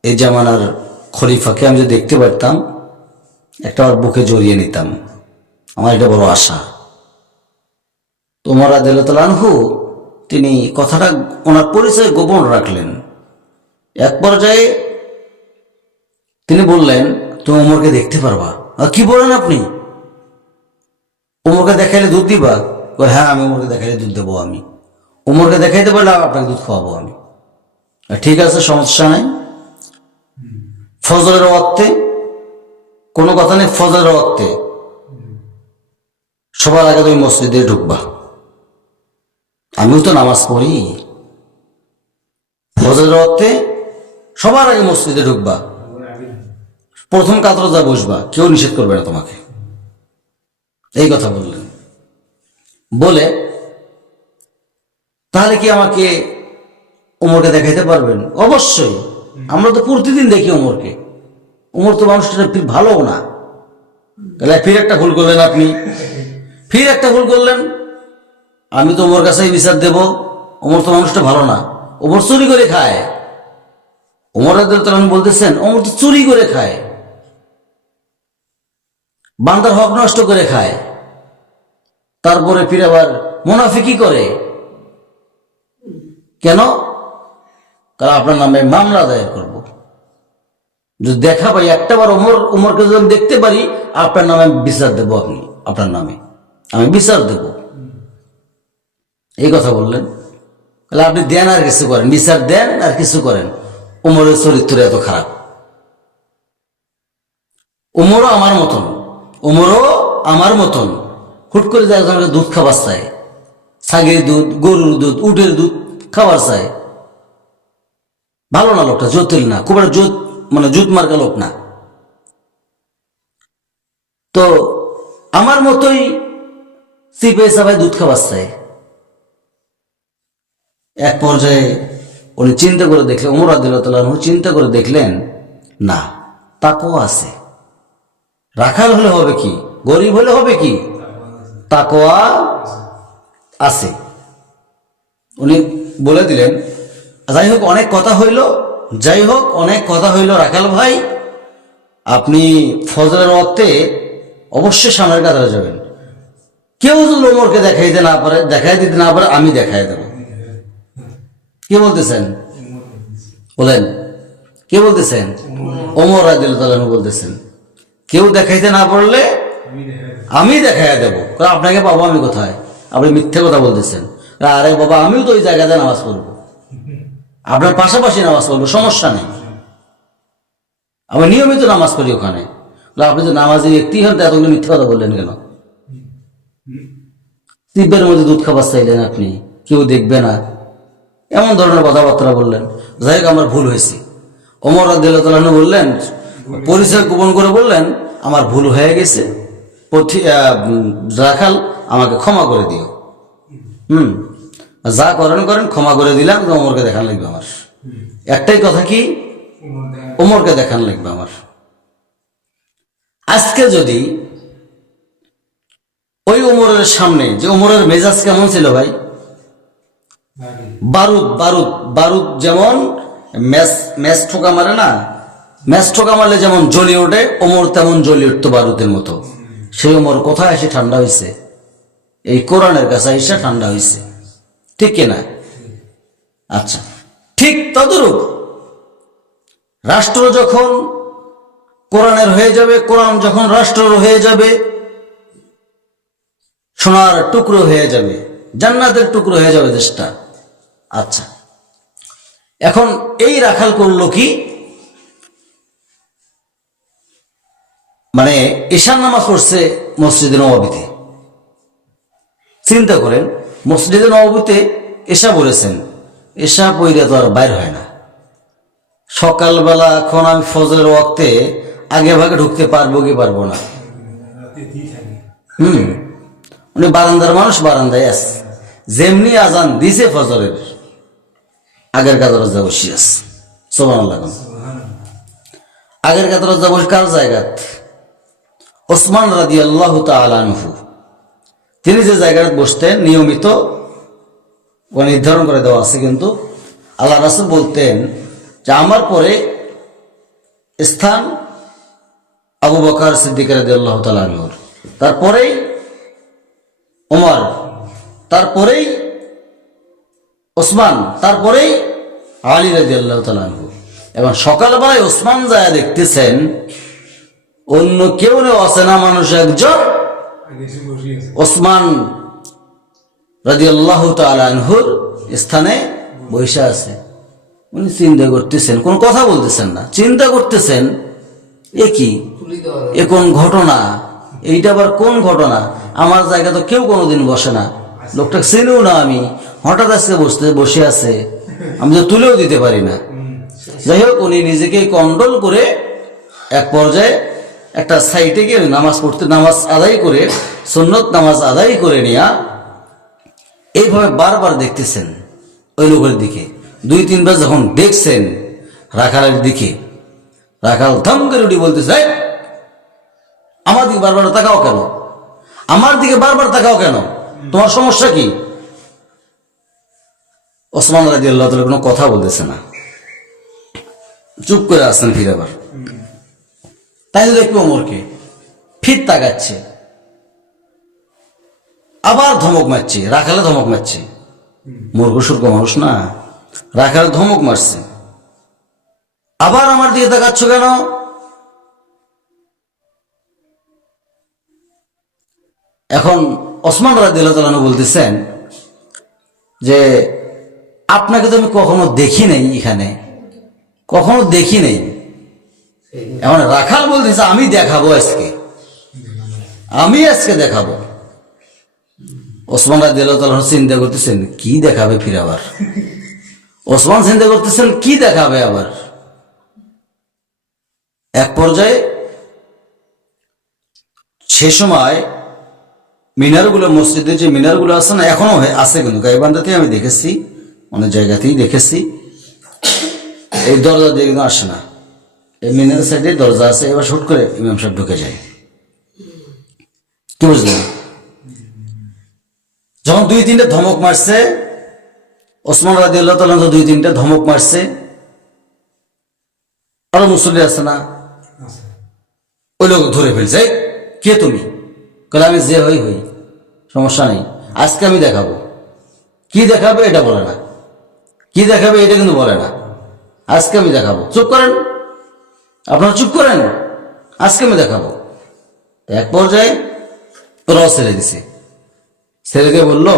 এই জামানার খলিফাকে আমি যদি দেখতে পারতাম, একটা বুকে জড়িয়ে নিতাম, আমার এটা বড় আশা। ওমর রাদিয়াল্লাহু তাআলা আনহু তিনি কথাটা, ওনার পরিচয় গোপন রাখলেন। এক পর্যায়ে তিনি বললেন, তুমি ওমরকে দেখতে পারবা? কি বলেন আপনি? ওমরকে দেখাইলে দুধ দিবা? হ্যাঁ, আমি ওমরকে দেখাইলে দুধ দেবো। আমি ওমরকে দেখাইতে পারলে আপনাকে দুধ খাওয়াবো আমি। ঠিক আছে, সমস্যা নাই। ফজরের ওয়াক্তে কোনো কথা নেই, ফজরের ওয়াক্তে সবার আগে তুমি মসজিদে ঢুকবা। আমিও তো নামাজ পড়ি। ফজরের ওয়াক্তে সবার আগে মসজিদে ঢুকবা, প্রথম কাতরতা বসবা, কেউ নিষেধ করবে না তোমাকে। এই কথা বললেন। বলে, তাহলে কি আমাকে ওমরকে দেখাইতে পারবেন? অবশ্যই, আমরা তো প্রতিদিন দেখি ওমরকে। ওমর তো মানুষটা ভালো না। তাহলে ফির একটা ভুল করলেন আপনি, ফির একটা ভুল করলেন। আমি তো ওমর কাছেই বিচার দেব, ওমর তো মানুষটা ভালো না, ওমর চুরি করে খায়। ওমর রাদিয়াল্লাহু বলতেছেন, ওমর তো চুরি করে খায়, বান্দার হক নষ্ট করে খায়, তারপরে ফির আবার মুনাফিকি করে। কেন? কারণ আপনার নামে মামলা দায়ের করব। যদি দেখা পাই একটাবার ওমরকে যদি আমি দেখতে পারি, আপনার নামে বিচার দেব, আপনার নামে আমি বিচার দেব। এই কথা বললেন। তাহলে আপনি দেন আর কিছু করেন, বিচার দেন আর কিছু করেন, ওমরের চরিত্র এত খারাপ। ওমরও আমার মতন, ওমরও আমার মতন হুট করে যায় একজনকে দুধ খাবার চায়, ছাগের দুধ, গরুর দুধ, উটের দুধ খাবার চায়। ভালো না লোকটা, জটিল না, খুব একটা জুত মার্কা লোক না। তো আমার মতোই চিপে চাপায় দুধ খাবার চায়। এক পর্যায়ে উনি চিন্তা করে দেখলেন, ওমর রাদিয়াল্লাহু আনহু চিন্তা করে দেখলেন, না, তাকওয়া আছে। রাখাল হলে হবে কি, গরিব হলে হবে কি, তাকওয়া আছে। উনি বলে দিলেন, যাই হোক অনেক কথা হইল রাখাল ভাই, আপনি ফজরের ওয়াক্তে অবশ্যই সামনের কাতারে যাবেন। কেউ যদি ওমরকে দেখাই দিতে না পারে, আমি দেখাই দেব। কে বলতেছেন? বলেন, কে বলতেছেন? ওমর রাদিয়াল্লাহু আনহু বলতেছেন, কেউ দেখাইতে না পারলে আমি দেখাইয়া দেব। আপনাকে পাবো আমি কোথায়? আপনি মিথ্যে কথা বলতেছেন। আরে বাবা, আমিও তো ওই জায়গাতে নামাজ পড়বো, আপনার পাশাপাশি নামাজ পড়বো, সমস্যা নেই, আমি নিয়মিত নামাজ পড়ি ওখানে। আপনি তো নামাজি ব্যক্তি হন, তো এতগুলো মিথ্যে কথা বললেন কেন? তিব্বের মধ্যে দুধ খাবার চাইলেন আপনি, কেউ দেখবে না, এমন ধরনের কথাবার্তা বললেন। যাই হোক, আমার ভুল হয়েছে। ওমর রাদিয়াল্লাহু আনহু বললেন, পরিচয় গোপন করে বললেন, আমার ভুল হয়ে গেছে, রাখাল আমাকে ক্ষমা করে দিও। যা করেন ক্ষমা করে দিলাম। ওমরকে দেখান লাগবে আমার, একটাই কথা, কি ওমরকে দেখান লাগবে আমার। আজকে যদি ওই ওমরের সামনে, যে ওমরের মেজাজ কেমন ছিল ভাই, বারুদ যেমন ম্যাচ ঠোকা মারে না, ম্যাচ ঠোকা মারলে যেমন জ্বলি ওঠে, ওমর তেমন জ্বলি উঠতো বারুদের মতো। সেই ওমর কোথায় এসে ঠান্ডা হয়েছে? এই কোরআনের কাছে এসে ঠান্ডা হয়েছে, ঠিক কিনা? আচ্ছা, ঠিক তদরূপ রাষ্ট্র যখন কোরআনের হয়ে যাবে, কোরআন যখন রাষ্ট্রের হয়ে যাবে, সোনার টুকরো হয়ে যাবে, জান্নাতের টুকরো হয়ে যাবে দেশটা। আচ্ছা, এখন এই রাখাল করলো কি, মানে ঈশান নামাজ পড়ছে মসজিদে নববীতে। চিন্তা করেন, মসজিদে নববীতে এশা পড়েছেন, এশা পইরা তো আর বাইর হয় না। সকালবেলা এখন আমি ফজরের ওয়াক্তে আগে ভাগে ঢুকতে পারবো কি পারবো না? উনি বারান্দার মানুষ, বারান্দায় আছে, যেমনি আজান দিছে ফজরের, আগের কাতারে যা বসে আছে। সুবহানাল্লাহ। আগের কাতারে যা বসে কার জায়গা? ওসমান রাদিয়াল্লাহু তাআলা আনহু, তিনি যে জায়গায় বসতেন নিয়মিত নির্ধারণ করে দেওয়া আছে, কিন্তু আল্লাহ রাসূল বলতেন যে আমার পরে স্থান আবু বকর সিদ্দিক রাদিয়াল্লাহু তাআলা আনহুর, তারপরেই ওমর, তারপরেই ওসমান, তারপরেই আলী রাদিয়াল্লাহু তাআলা আনহু। এবং সকালবেলায় ওসমান যায় দেখতেছেন অন্য কেউ নেই, অচেনা মানুষ একজন ওসমান রাদিয়াল্লাহু তাআলা আনহুর স্থানে বসে আছে। উনি চিন্তা করতেছেন, কোন কথা বলতেছেন না, চিন্তা করতেছেন এ কি, এ কোন ঘটনা, এইটা আবার কোন ঘটনা, আমার জায়গা তো কেউ কোনোদিন বসে না, লোকটা চিনিও না আমি, হঠাৎ আজকে বসে আছে, আমি তো তুলেও দিতে পারি না। যাই হোক, উনি নিজেকে কন্ট্রোল করে এক পর্যায়ে একটা সাইটে গিয়ে নামাজ আদায় করে, সুন্নত নামাজ আদায় করে নিয়া এইভাবে বারবার দেখতেছেন ওই লোকের দিকে। 2-3 বার যখন দেখছেন রাখালের দিকে, রাখাল ধম করে উঠে বলতেছে, আমার দিকে বারবার তাকাও কেন, আমার দিকে বারবার তাকাও কেন, তোমার সমস্যা কি? ওসমান রাদিয়াল্লাহু তাআলা কোনো কথা বলতেছে না, চুপ করে আসছেন। ফিরে আবার তাই তো দেখবো ওমরকে ফির তাকাচ্ছে, আবার ধমক মারছে, রাখালে ধমক মারছে, মূর্খসূর্খ মানুষ না, রাখালে ধমক মারছে, আবার আমার দিকে তাকাচ্ছ কেন? এখন ওসমান রাদিয়াল্লাহু তাআলা বলতেছেন যে আপনাকে তো আমি কখনো দেখি নাই, এখানে কখনো দেখি নাই। এখন রাখাল বলতেছে আমি দেখাবো আজকে, আমি আজকে দেখাবো। ওসমান রাদিয়াল্লাহু তাআলা চিন্তা করতেছেন কি দেখাবে ফির আবার, ওসমান চিন্তা করতেছেন কি দেখাবে আবার। এক পর্যায়ে সে সময় মিনারগুলো, মসজিদের যে মিনারগুলো আছে না, এখনো আছে, কিন্তু গাইবান্ধাতে আমি দেখেছি, অনেক জায়গাতেই দেখেছি, এই দরজা দিয়ে কিন্তু আসে না, এই মিনারের সাইডে দরজা আছে, এবার হুট করে ইমাম সাহেব ঢুকে যায়। কি বুঝলেন? যখন 2-3টা ধমক মারছে ওসমান রাদিয়াল্লাহু তাআলা, 2-3টা ধমক মারছে, আরো মুসল্লি আছে না, ওই লোক ধরে ফেলছে, কে তুমি? বলে আমি যে হই, সমস্যা নেই, আজকে আমি দেখাবো। কি দেখাবে এটা বলে না, কি দেখাবে এটা কিন্তু বলে না, আজকে আমি দেখাবো। চুপ করেন, আপনারা চুপ করেন, আজকে আমি দেখাবো। এক পর্যায়ে ছেড়ে দিছে, ছেড়ে দিয়ে বললো,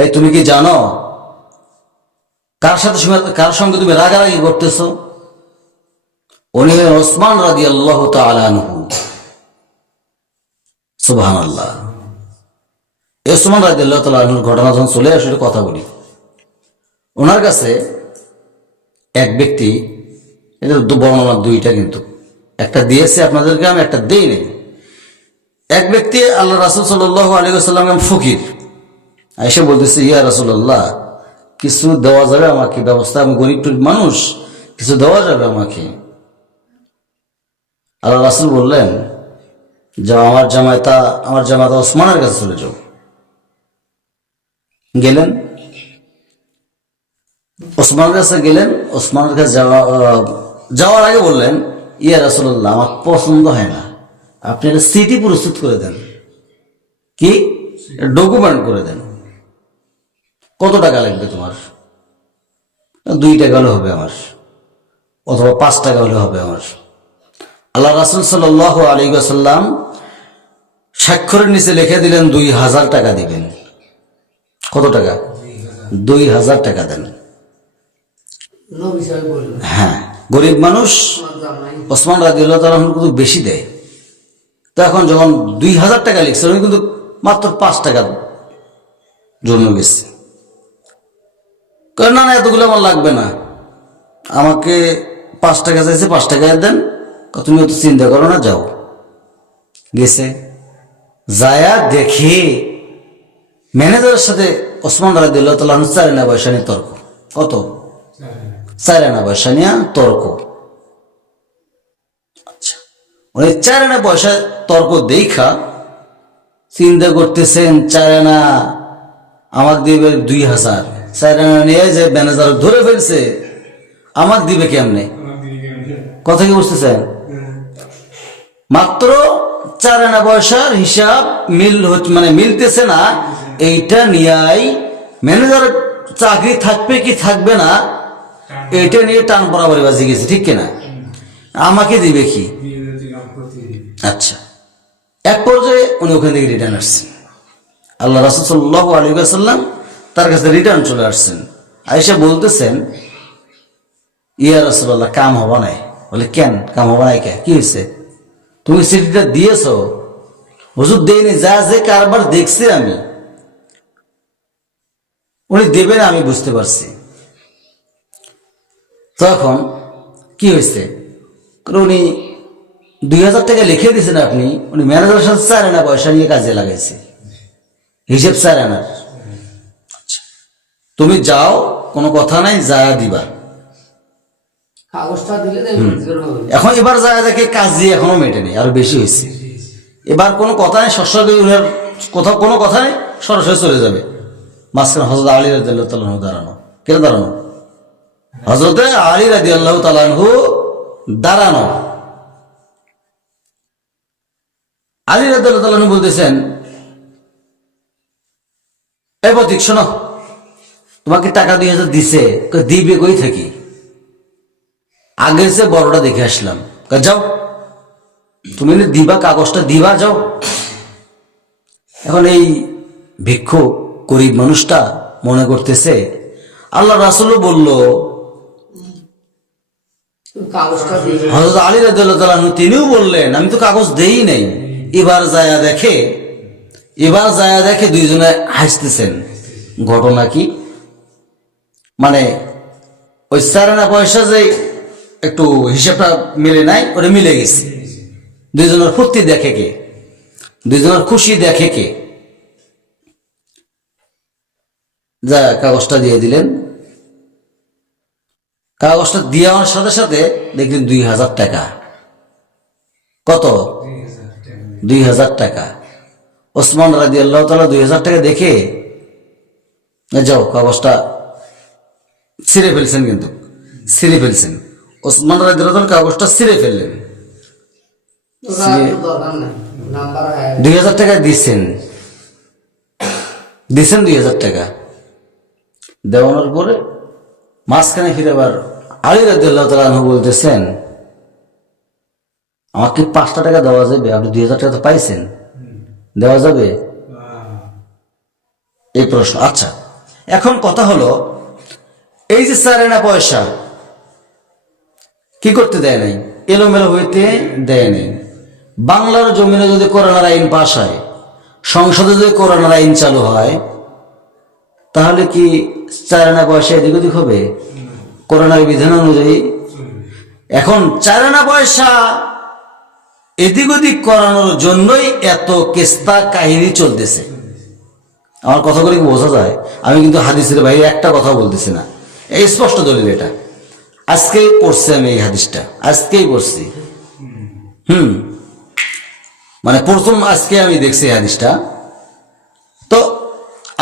এই তুমি কি জানো কার সঙ্গে তুমি রাগারাগি করতেছ? উনি ওসমান রাদিয়াল্লাহু তাআলা আনহু। সুবহানাল্লাহ। ওসমান রাদিয়াল্লাহু তাআলা আনহুর ঘটনা যখন চলে আসলে কথা বলি, ওনার কাছে এক ব্যক্তি, এটা বর্ণনা 2টা, কিন্তু একটা দিয়েছে আপনাদেরকে, আমি একটা দেই নেই। এক ব্যক্তি আল্লাহ রাসূল সাল্লাল্লাহু আলাইহি ওয়াসাল্লাম ফকির, এসে বলতেছে, ইয়া রাসূলুল্লাহ, কিছু দেওয়া যাবে আমাকে, ব্যবস্থা, আমি গরিব মানুষ, কিছু দেওয়া যাবে আমাকে? আল্লাহ রাসূল বললেন, যাও আমার জামাতা ওসমানের কাছে চলে যাও। গেলেন, ওসমানের কাছে গেলেন। ওসমানের কাছে যাওয়ার আগে বললেন, ইয়া রাসূলুল্লাহ, আমার পছন্দ হয় না, আপনি একটা সিটি প্রস্তুত করে দেন, কি ডকুমেন্ট করে দেন। কত টাকা লাগবে তোমার? 2 টাকা হলে হবে আমার, অথবা 5 টাকা হলে হবে আমার। আল্লাহ রাসূল সাল্লাল্লাহু আলাইহি ওয়াসাল্লাম স্বাক্ষরের নিচে লিখে দিলেন 2000 টাকা দিবেন। কত টাকা? 2000 টাকা দেন। হ্যাঁ, গরিব মানুষ, ওসমান রাদিয়াল্লাহু তাআলা কিন্তু বেশি দেয়। তো এখন যখন 2000 টাকা লিখছে, উনি কিন্তু মাত্র 5 টাকার জন্য গেছে। না না, এতগুলো আমার লাগবে না, আমাকে 5 টাকা চাইছে, 5 টাকা দেন, তুমি অত চিন্তা করো না, যাও। গেছে, যায়া দেখে ম্যানেজারের সাথে ওসমান রাদিয়াল্লাহু তাআলা 4 আনা পয়সা নিয়ে তর্ক। কত? 4 আনা পয়সা নিয়ে তর্ক। আচ্ছা, উনি 4 আনা পয়সা তর্ক দেখা চিন্তা করতেছেন, 4 আনা আমাকে দিবে 2000, 4 আনা নিয়ে যে ম্যানেজার ধরে ফেলছে, আমাকে দিবে কেমনে? কথা কি বুঝতেছেন? মাত্র 4 আনা পয়সার হিসাব মিলতেছে না। এইটা নিয়েই ম্যানেজারের চাকরি থাকবে কি থাকবে না, এটা নিয়ে টান বরাবরই বাজি গেছে, ঠিক কিনা? আমাকে দিবে কি? আচ্ছা, এক পর্যায়ে উনি ওখান থেকে রিটার্ন আসছেন। আল্লাহ রাসূল সাল্লাল্লাহু আলাইহি ওয়াসাল্লাম তার কাছে রিটার্ন চলে আসছেন। আয়েশা বলতেছেন, ইয়া রাসূলুল্লাহ, কাম হবা নাই। বলে, কেন কাম হবা নাই? কে কি হয়েছে? তুমি চিঠিটা দিয়েছো? হুজুর দেয়নি, যা যে কারবার দেখছি আমি, উনি দেবেন আমি বুঝতে পারছি। তখন কি হয়েছে, উনি 2000 টাকা লিখে দিয়েছেন আপনি, উনি ম্যানেজারের সাথে 4 আনা পয়সা নিয়ে কাজে লাগাইছে, হিসেব 4 আনার। তুমি যাও, কোনো কথা নাই, যা দিবা। এখন এবার যা দেখে কাজ দিয়ে এখনো মেটেনি, আরো বেশি হয়েছে। এবার কোনো কথা নেই, সরাসরি উনার কোথাও কোনো কথা নেই, সরাসরি চলে যাবে। মাঝখানে হযরত আলী রাদিয়াল্লাহু তাআলা আনহু দাঁড়ানো। কেন দাঁড়ানো? হযরত আলী রাদিয়াল্লাহু তাআলা আনহু দাঁড়ানো। আলী রাদিয়াল্লাহু তাআলা আনহু বলতেছেন, এই প্রতীক শোনো, তোমাকে টাকা 2000 দিছে, দিবে কই থাকি? আগে যে বড়টা দেখে আসলাম, যাও তুমি দিবা, কাগজটা দিবা, যাও। এখন এই ভিক্ষুক গরিব মানুষটা মনে করতেছে আল্লাহ রাসূলও বলল, হযরত আলী রাদিয়াল্লাহু তাআলা আনহু তিনিও বললেন, আমি তো কাগজ দেই নাই। এবার যায়া দেখে দুইজনে হাসতেছেন। ঘটনা কি? মানে ওই 4 আনা পয়সা যে একটু হিসাবটা মিলে নাই, ওটা মিলে গেছে। দুইজনের ফুর্তি দেখে কে? দুইজনের খুশি দেখে কে? যা কাগজটা দিয়ে দিলেন। কাগজটা দেওয়ার সাথে সাথে দেখলেন 2000 টাকা। কত? 2000 টাকা। ওসমান রাদিয়াল্লাহু তাআলা 2000 টাকা দেখে, যাও কাগজটা ছিঁড়ে ফেলছেন, কিন্তু ছিঁড়ে ফেলছেন। ওসমান রাদিয়াল্লাহু তাআলা কাগজটা ছিঁড়ে ফেললেন। 2000 টাকা দিচ্ছেন 2000 টাকা দেওয়ানোর পরে মাঝখানে ফিরে আবার আলী রাদিয়াল্লাহু তাআলা আনহু বলতেছেন, আমাকে 5টা টাকা দেওয়া যাবে? আপনি 2000 টাকা তো পাইছেন, দেওয়া যাবে? এই প্রশ্ন। আচ্ছা, এখন কথা হলো, এই যে 4 আনা পয়সা কি করতে দেয় নাই? এলোমেলো হইতে দেয় নাই। বাংলার জমিনে যদি কোরআনের আইন পাশ হয়, সংসদে যদি কোরআনের আইন চালু হয়, তাহলে কি 4 আনা পয়সা এদিক ওদিক হবে? কোরআনের বিধান অনুযায়ী এখন 4 আনা পয়সা এদিক ওদিক করানোর জন্যই এত কেস্তা কাহিনী চলতেছে। আমার কথাগুলো কি বোঝা যায়? আমি কিন্তু হাদিসের বাইরে একটা কথা বলতেছি না, এই স্পষ্ট দলিল। এটা আজকেই পড়ছি আমি, এই হাদিসটা আজকেই পড়ছি। মানে প্রথম আজকে আমি দেখছি এই হাদিসটা। তো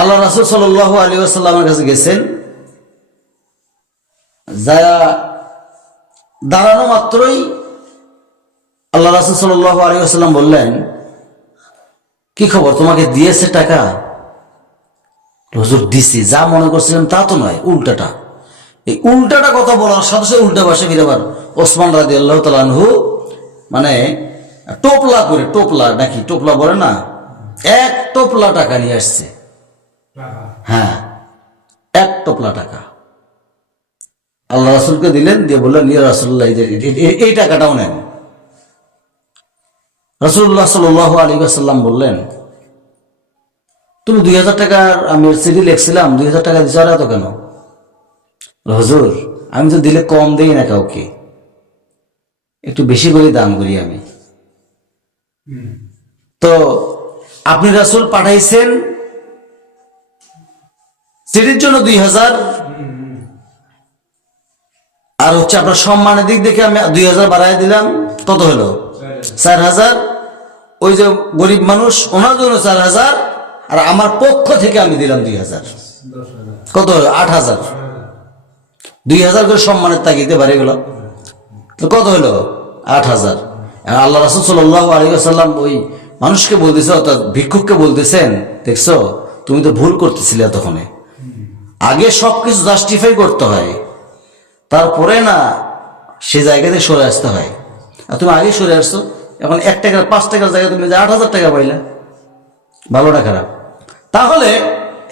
আল্লাহ রাসূল সাল্লাল্লাহু আলাইহি ওয়াসাল্লামের কাছে গেছেন, যারা দাঁড়ানো মাত্রই আল্লাহ রাসূল সাল্লাল্লাহু আলাইহি ওয়াসাল্লাম বললেন, কি খবর, তোমাকে দিয়েছে টাকা? হুজুর দিছি, যা মনে করছিলাম তা তো নয়, উল্টাটা। এই উল্টাটা কথা বলার সাথে সাথে উল্টা ভাষা ফিরে আবার ওসমান রাদিয়াল্লাহু তাআলা আনহু মানে টোপলা করে, টোপলা নাকি টোপলা বলে না, 1 টোপলা টাকা নিয়ে আসছে। হ্যাঁ, 1 টোপলা টাকা আল্লাহ রাসূলকে দিলেন, দিয়ে বললেন, ইয়া রাসূলুল্লাহ, এই টাকাটাও নেন। রাসূলুল্লাহ সাল্লাল্লাহু আলাইহি ওয়াসাল্লাম বললেন, তুমি 2000 টাকার আমি চিঠি লিখছিলাম, 2000 টাকা দিছো, আর এত কেন? হুজুর, আমি তো দিলে কম দেই না কাউকে, একটু বেশি করে দাম করি আমি। তো আপনি রাসূল পাঠাইছেন চিঠির জন্য 2000, আর হচ্ছে আপনার সম্মানের দিক দেখে আমি 2000 বাড়াই দিলাম, কত হলো? 4000। ওই যে গরিব মানুষ, ওনার জন্য 4000, আর আমার পক্ষ থেকে আমি দিলাম 2000, কত হলো? 8000। 2000 করে সম্মানের তাগিদে বাড়ে গেল, তো কত হলো? 8000। আল্লাহ রাসূল সাল্লাল্লাহু আলাইহি ওয়াসাল্লাম ওই মানুষকে বলতেছে, অর্থাৎ ভিক্ষুককে বলতেছেন, দেখছো তুমি তো ভুল করতেছিলে, তখন আগে সবকিছু জাস্টিফাই করতে হয়, তারপরে না সে জায়গাতে সরে আসতে হয়। আর তুমি আগে সরে আসছো, এখন 1 টাকার 5 টাকার জায়গায় তুমি 8,000 টাকা পাইলা, ভালোটা খারাপ? তাহলে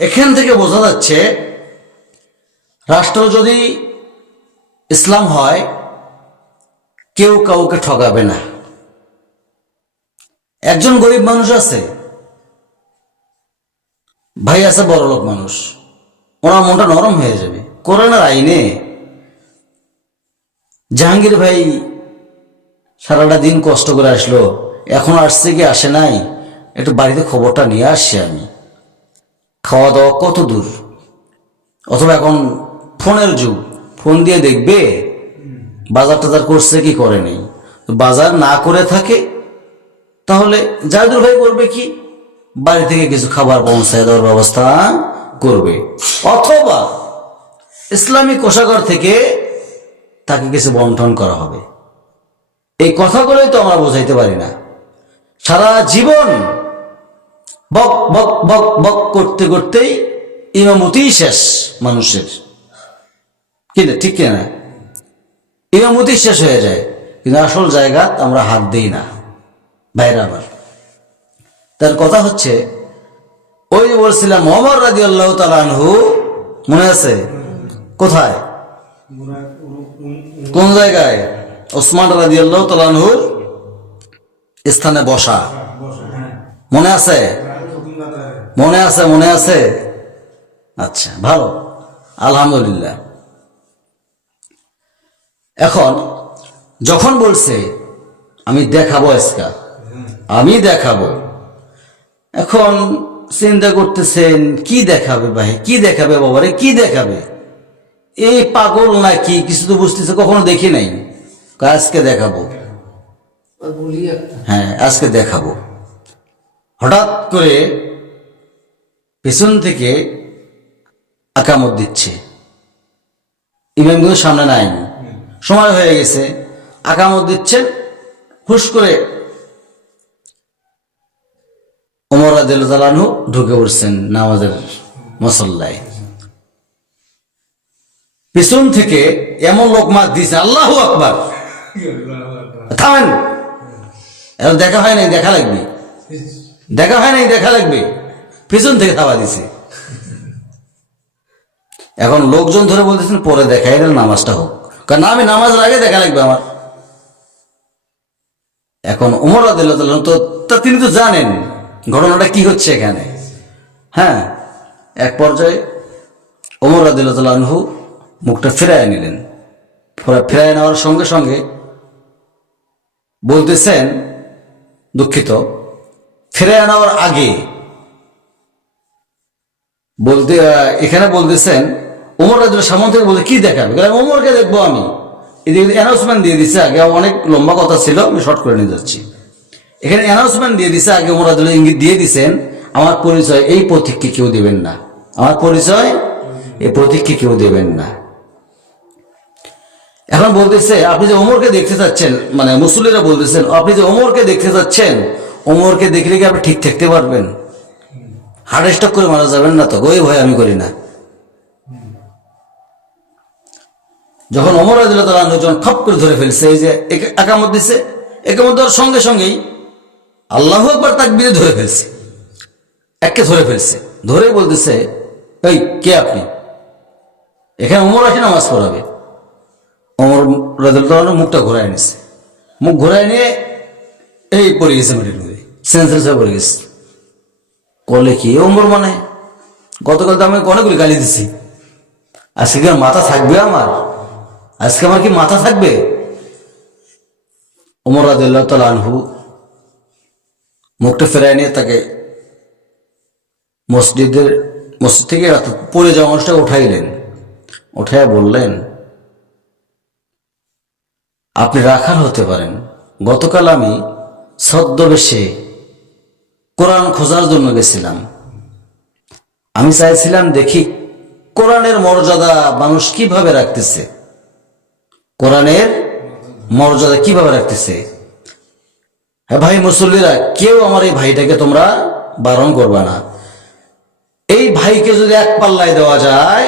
এখান থেকে বোঝা যাচ্ছে রাষ্ট্র যদি ইসলাম হয় কেউ কাউকে ঠকাবে না। একজন গরিব মানুষ আছে, ভাই আছে বড়লোক মানুষ, ওনার মনটা নরম হয়ে যাবে। কোরআনের আইনে জাহাঙ্গীর ভাই সারাটা দিন কষ্ট করে আসলো, এখন আসছে কি আসে নাই, একটু বাড়িতে খবরটা নিয়ে আসছি আমি, খাওয়া দাওয়া কত দূর। অথবা এখন ফোনের যুগ, ফোন দিয়ে দেখবে বাজার টাজার করছে কি করে নেই। বাজার না করে থাকে তাহলে জাহিদুল ভাই করবে কি, বাড়ি থেকে কিছু খাবার পৌঁছায় দেওয়ার ব্যবস্থা করবে, অথবা ইসলামী কোষাগার থেকে তাকে কিছু বন্টন করা হবে। এই কথাগুলোই তো আমরা বোঝাইতে পারি না। সারা জীবন বক বক বক বক করতে করতেই ইমামতি শেষ মানুষের, কিনা ঠিক কিনা? ইমামতি শেষ হয়ে যায়, কিন্তু আসল জায়গা আমরা হাত দিই না। বাইরে আবার তার কথা হচ্ছে, ওই যে বলছিলাম ওমর রাদিয়াল্লাহু তাআলা আনহু, মনে আছে? কোথায়, কোন জায়গায়? ওসমান রাদিয়াল্লাহু তাআলা আনহুর স্থানে বসা, মনে আছে? মনে আছে, মনে আছে? আচ্ছা, ভালো, আলহামদুলিল্লাহ। এখন যখন বলছে আমি দেখাবো, আজকা আমি দেখাবো, এখন চিন্তা করতেছেন কি দেখাবে ভাই, কি দেখাবে বাবারে, কি দেখাবে? এই পাগল নাকি কিছু তো বুঝতেছে, কখনো দেখি নাই। আজকে দেখাবো, হ্যাঁ আজকে দেখাবো। হঠাৎ করে পেছন থেকে আকামত দিচ্ছে, ইমামগুলো সামনে নাই, সময় হয়ে গেছে, আকামত দিচ্ছেন। হুশ করে ওমর রাদিয়াল্লাহু তাআলা আনহু ঢুকে পড়ছেন নামাজের মুসল্লায়। পিছন থেকে এমন লোকমা দিছে, আল্লাহু আকবার, থামেন, এখন দেখা হয় নাই, দেখা লাগবে, দেখা হয় নাই, দেখা লাগবে, পিছন থেকে থাবা দিছে। এখন লোকজন ধরে বলতেছেন পরে দেখাই না, নামাজটা হোক, কারণ আমি নামাজের আগে দেখা লাগবে আমার। এখন ওমর রাদিয়াল্লাহু তাআলা তো তিনি তো জানেন ঘটনাটা কি হচ্ছে এখানে। হ্যাঁ, এক পর্যায়ে ওমর রাদিয়াল্লাহু তাআলা আনহু মুখটা ফিরায় নিলেন। ফিরায় নেওয়ার সঙ্গে সঙ্গে বলতেছেন, দুঃখিত, ফিরায় নেওয়ার আগে বলতে এখানে বলতেছেন ওমর রাদিয়াল্লাহু সামনে থেকে বলতে কি দেখাবে, ওমরকে দেখবো আমি। এদিকে অ্যানাউন্সমেন্ট দিয়ে দিচ্ছে, আগে অনেক লম্বা কথা ছিল, আমি শর্ট করে নিয়ে যাচ্ছি। এখানে অ্যানাউন্সমেন্ট দিয়ে দিচ্ছে, আগে ওমর রাদিয়াল্লাহু ইঙ্গিত দিয়ে দিচ্ছেন, আমার পরিচয় এই প্রতীককে কেউ দেবেন না, আমার পরিচয় এই প্রতীককে কেউ দেবেন না। এখন বলতেছে আপনি যে ওমরকে দেখতে চাচ্ছেন, মানে মুসল্লিরা বলতেছেন আপনি যে ওমরকে দেখতে চাচ্ছেন, ওমরকে দেখলে কি আপনি ঠিক থাকতে পারবেন? হার্ট স্ট্রোক করে মারা যাবেন না তো? ওই ভয় আমি করি না। যখন ওমর রাদিয়াল্লাহু তাআলা আনহু যখন খপ করে ধরে ফেলছে, এই যে একামত দিছে, একামত দেওয়ার সঙ্গে সঙ্গেই আল্লাহু আকবার তাকবীরে ধরে ফেলছে, একে ধরে ফেলছে, ধরে বলতেছে এই কে আপনি? এখানে ওমর আসে নামাজ পড়াবে। ওমর রাদিয়াল্লাহু তাআলা মুখটা ঘোরায় নিছে, মুখ ঘোরায় নিয়ে এই পড়ে গেছে মাটির মধ্যে, সেন্সেস হয়ে পড়ে গেছে। করলে কি ওমর, মানে গতকাল তো আমি অনেকগুলি গালি দিছি, আজকে কি মাথা থাকবে আমার? আজকে আমার কি মাথা থাকবে? ওমর রাদিয়াল্লাহু তাআলা আনহু মুখটা ফেরায় নিয়ে তাকে মসজিদ থেকে পড়ে যাওয়া মানুষটা উঠাইলেন, উঠাইয়া বললেন আপনি রাখাল হতে পারেন, গতকাল আমি ছদ্মবেশে কোরআন খোঁজার জন্য গেছিলাম, আমি চাইছিলাম দেখি কোরআনের মর্যাদা মানুষ কিভাবে রাখতেছে, কোরআনের মর্যাদা কিভাবে রাখতেছে। হ্যাঁ ভাই মুসল্লিরা, কেউ আমার এই ভাইটাকে তোমরা বারণ করবা না। এই ভাইকে যদি এক পাল্লায় দেওয়া যায়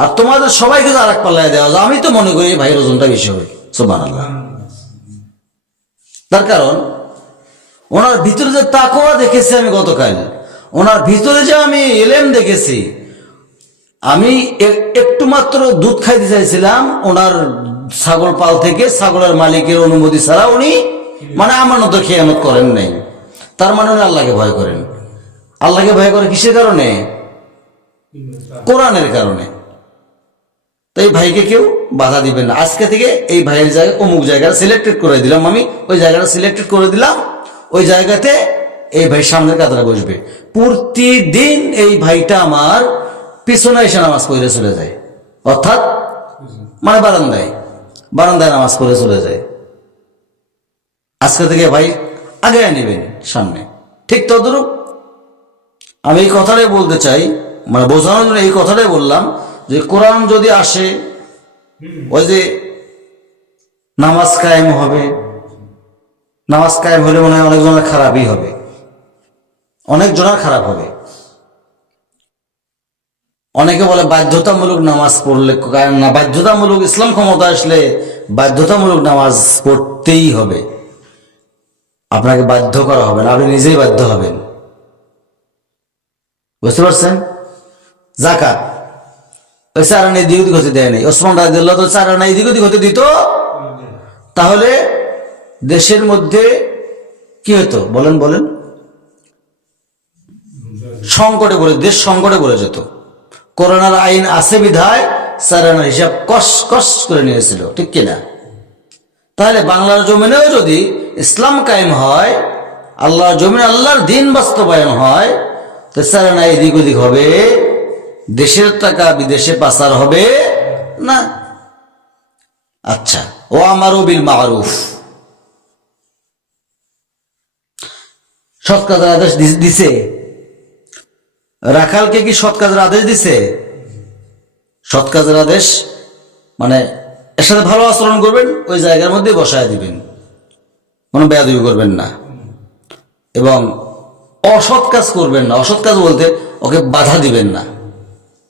আর তোমাদের সবাইকে তো আর এক পাল্লায় দেওয়া যায়। আমি তো মনে করি ভাইয়ের ওজনটা বেশি হবে। সুবহানাল্লাহ। তার কারণ ওনার ভিতরে যে তাকওয়া দেখেছি আমি গতকাল, ওনার ভিতরে যে আমি ইলম দেখেছি, আমি একটু মাত্র দুধ খাইতে চাইছিলাম ওনার ছাগল পাল থেকে, ছাগলের মালিকের অনুমতি ছাড়া উনি মানে আমার মতো খেয়ানত করেন নাই। তার মানে উনি আল্লাহকে ভয় করেন। আল্লাহকে ভয় করে কিসের কারণে? কোরআনের কারণে। তো এই ভাইকে কেউ বাধা দিবেন না। আজকে থেকে এই ভাইয়ের জায়গায় অমুক জায়গাটা সিলেক্টেড করে দিলাম, আমি ওই জায়গাটা সিলেক্টেড করে দিলাম, ওই জায়গাতে এই ভাই সামনের কাতারে বসবে। প্রতিদিন এই ভাইটা আমার পিছনে এসে নামাজ পড়ে চলে যায়, অর্থাৎ মানে বারান্দায় নামাজ পড়ে চলে যায়। আজকে থেকে ভাই আগে নেবেন সামনে। ঠিক তদরূপ আমি এই কথাটাই বলতে চাই, মানে বোঝানোর জন্য এই কথাটাই বললাম যে কোরআন যদি আসে, ওই যে নামাজ কায়েম হবে, নামাজ কায়েম হলে মনে হয় অনেকজনের খারাপই হবে, অনেকজনের খারাপ হবে। অনেকে বলে বাধ্যতামূলক নামাজ পড়লে, না বাধ্যতামূলক, ইসলাম ক্ষমতা আসলে বাধ্যতামূলক নামাজ পড়তেই হবে। আপনাকে বাধ্য করা হবে না, আপনি নিজেই বাধ্য হবেন। বুঝতে পারছেন? যাকাত ওই চারানা এদিক ওদিক হতে দেয় নাই। ওসমান রাদিয়াল্লাহু তাআলা চারানা এদিক ওদিক হতে দিত, তাহলে দেশের মধ্যে কি হতো বলেন? সংকটে পড়ে, দেশ সংকটে পড়ে যেত। করোনার আইন আছে বিধায় চারানার হিসাব কস কস করে নিয়েছিল, ঠিক কিনা? তাহলে বাংলার জমিনেও যদি ইসলাম কায়েম হয়, আল্লাহর জমিনে আল্লাহর দিন বাস্তবায়ন হয়, তো চারানা এদিক ওদিক হবে, দেশের টাকা বিদেশে পাচার হবে না। আচ্ছা, ও আমারু বিল মারুফ, সৎ কাজের আদেশ দিছে। রাখালকে কি সৎ কাজের আদেশ দিছে? সৎ কাজের আদেশ মানে এর সাথে ভালো আচরণ করবেন, ওই জায়গার মধ্যে বসায় দিবেন, কোনো বেয়াদবি করবেন না। এবং অসৎ কাজ করবেন না। অসৎ কাজ বলতে ওকে বাধা দিবেন না।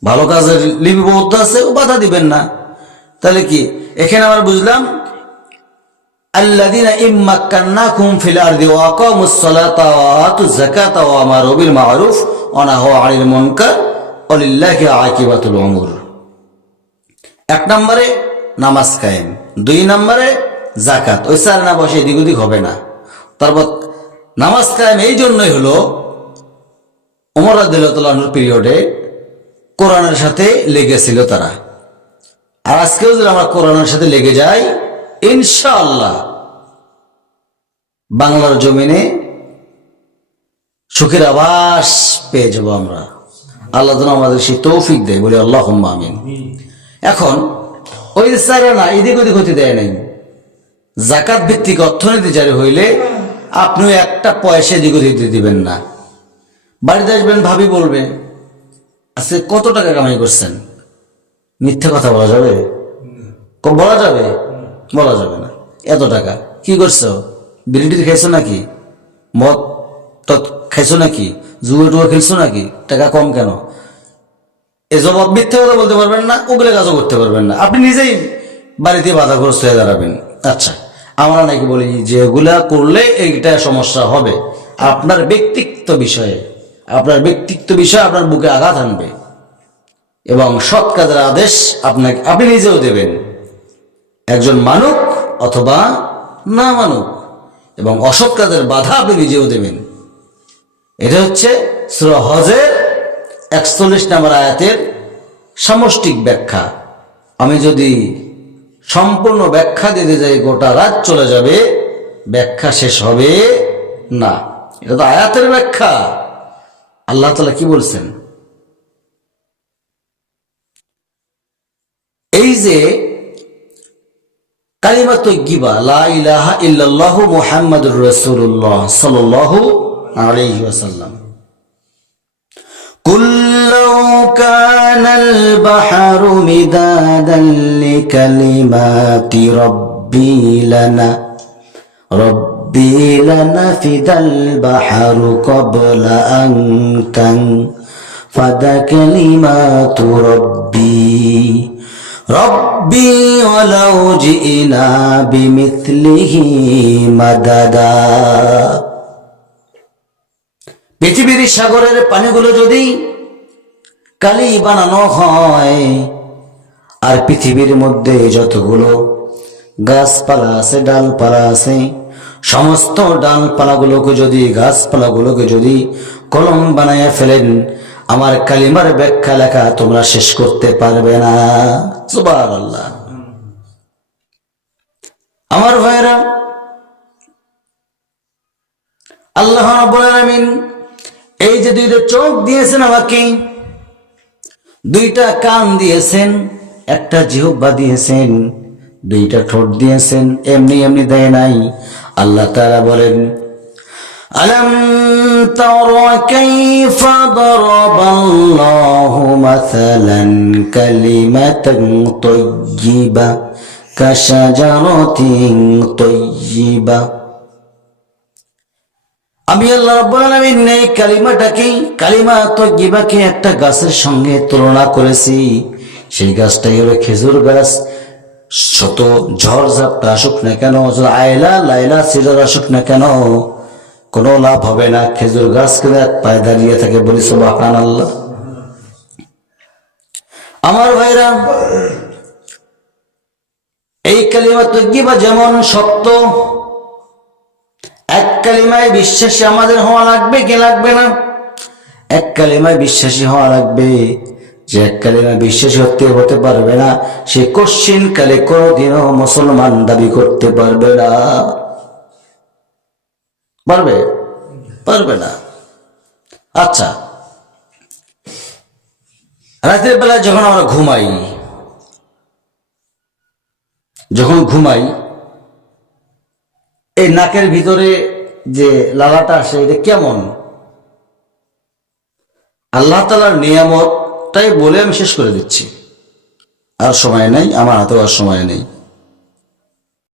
ভালো কাজের লিপিবদ্ধ আছে, ও বাধা দিবেন না। তাহলে কি এখানে আমরা বুঝলাম, আল্লাযীনা ইম্মাক্কান্নাকুম ফিল আরদি ওয়া আকামুস সালাতা ওয়া আতুজ যাকাতা ওয়া আমারু বিল মারুফ ওয়া নাহাউ আনিল মুনকার ওয়া লিল্লাহি আকিবাতুল উমুর। এক নম্বরে নামাজ কায়েম, দুই নম্বরে যাকাত। ওই চার না বসে এদিক ওদিক হবে না। তারপর নামাজ কায়েম এই জন্যই হলো, ওমর রাদিয়াল্লাহু তাআলা আনহুর পিরিয়ডে কোরআনের সাথে লেগেছিল তারা। আর আজকেও যদি আমরা কোরআনের সাথে লেগে যাই, ইনশাআল্লাহ বাংলার জমিনে সুখের আভাস পেয়ে যাব আমরা। আল্লাহ যেন আমাদের সেই তৌফিক দেয়, বলি আল্লাহুম্মা আমিন। এখন ওই চারানা এদিক ওদিক হতে দেয় নাই। যাকাত ভিত্তিক অর্থনীতি জারি হইলে আপনিও একটা পয়সা এদিক ওদিক দিবেন না। বাড়িতে আসবেন, ভাবি বলবে আজকে কত টাকা কামাই করছেন? মিথ্যা কথা বলা যাবে? বলা যাবে? বলা যাবে না। এত টাকা কি করছো? বিড়ি খাইছো নাকি? মদ টদ খাইছো নাকি? জুয়া টুয়া খেলছো নাকি? টাকা কম কেন? এ জবাব মিথ্যা কথা বলতে পারবেন না, ওগুলো কাজও করতে পারবেন না। আপনি নিজেই বাড়িতে বাধাগ্রস্ত হয়ে দাঁড়াবেন। আচ্ছা, আমরা নাকি বলি যে এগুলা করলে এইটা সমস্যা হবে। আপনার ব্যক্তিত্ব বিষয়ে, আপনার বুকে আঘাত আনবে। এবং সৎ কাজের আদেশ আপনি নিজেও দেবেন, একজন মানুক অথবা না মানুক। এবং অসৎ কাজের বাধা আপনি নিজেও দেবেন। এটা হচ্ছে সূরা হজের ৪১ নম্বর আয়াতের সমষ্টিক ব্যাখ্যা। আমি যদি সম্পূর্ণ ব্যাখ্যা দিতে যাই, গোটা রাত চলে যাবে, ব্যাখ্যা শেষ হবে না। এটা তো আয়াতের ব্যাখ্যা। আল্লাহ তাআলা কি বলছেন? এই যে কালিমা তাইয়্যিবা লা ইলাহা ইল্লাল্লাহু মুহাম্মাদুর রাসূলুল্লাহ সাল্লাল্লাহু আলাইহি ওয়াসাল্লাম, কুল লাউ কানাল বাহরু মিদাদান লিকালিমাতি রাব্বি লানাফিদাল বাহরু ক্বাবলা আন ফাদা কালিমাতু রব্বি ওয়ালাউ জিনা বিমিথলিহি মাদাদা। পৃথিবীর সাগরের পানিগুলো যদি কালি বানানো হয়, আর পৃথিবীর মধ্যে যতগুলো গাছপালা আছে, ডালপালা আছে, সমস্ত ডালপালাগুলোকে যদি, গাছপালাগুলোকে যদি কলম বানাইয়া ফেলেন, আমার কালিমার ব্যাখ্যা লেখা তোমরা শেষ করতে পারবে না। সুবহানাল্লাহ। আমার ভাইরা, আল্লাহ রাব্বুল আলামিন এই যে দুইটা চোখ দিয়েছেন আমাকে, দুইটা কান দিয়েছেন, একটা জিহ্বা দিয়েছেন, দুইটা ঠোঁট দিয়েছেন, এমনি এমনি দেয় নাই। আল্লাহ তাআলা বলেন, আলাম তারা কাইফা দারাবাল্লাহু মাসালান কালিমাতান তাইয়্যিবা কাশাজারাতিন তাইয়্যিবা। আমি আল্লাহ রাব্বুল আলামিন এই কালিমাটাকে, কালিমা তাইয়্যিবাকে একটা গাছের সঙ্গে তুলনা করেছি। সেই গাছটাই হলো খেজুর গাছ। শত ঝড় ঝাপটা আসুক না কেন, আয়লা লাইলা সিরার আসুক না কেন, কোনো লাভ হবে না। খেজুর গাছ কেন এক পায়ে দাঁড়িয়ে থাকে, বলি সুবহানাল্লাহ। আমার ভাইরা, এই কালিমা তাইয়্যিবা যেমন সত্য, এক কালিমায় বিশ্বাসী আমাদের হওয়া লাগবে কি লাগবে না? এক কালিমায় বিশ্বাসী হওয়া লাগবে। যে এক কালিমায় বিশ্বাসী হতে পারবে না, সে কশ্চিন কালে কোনদিনও মুসলমান দাবি করতে পারবে না। পারবে? পারবে না। আচ্ছা, রাতের বেলায় যখন আমরা ঘুমাই, এই নাকের ভিতরে যে লালাটা আসে, এটা কেমন? আল্লাহ তাআলার নিয়ামতটাই বলে আমি শেষ করে দিচ্ছি, আর সময় নেই, আমার হাতেও আর সময় নেই।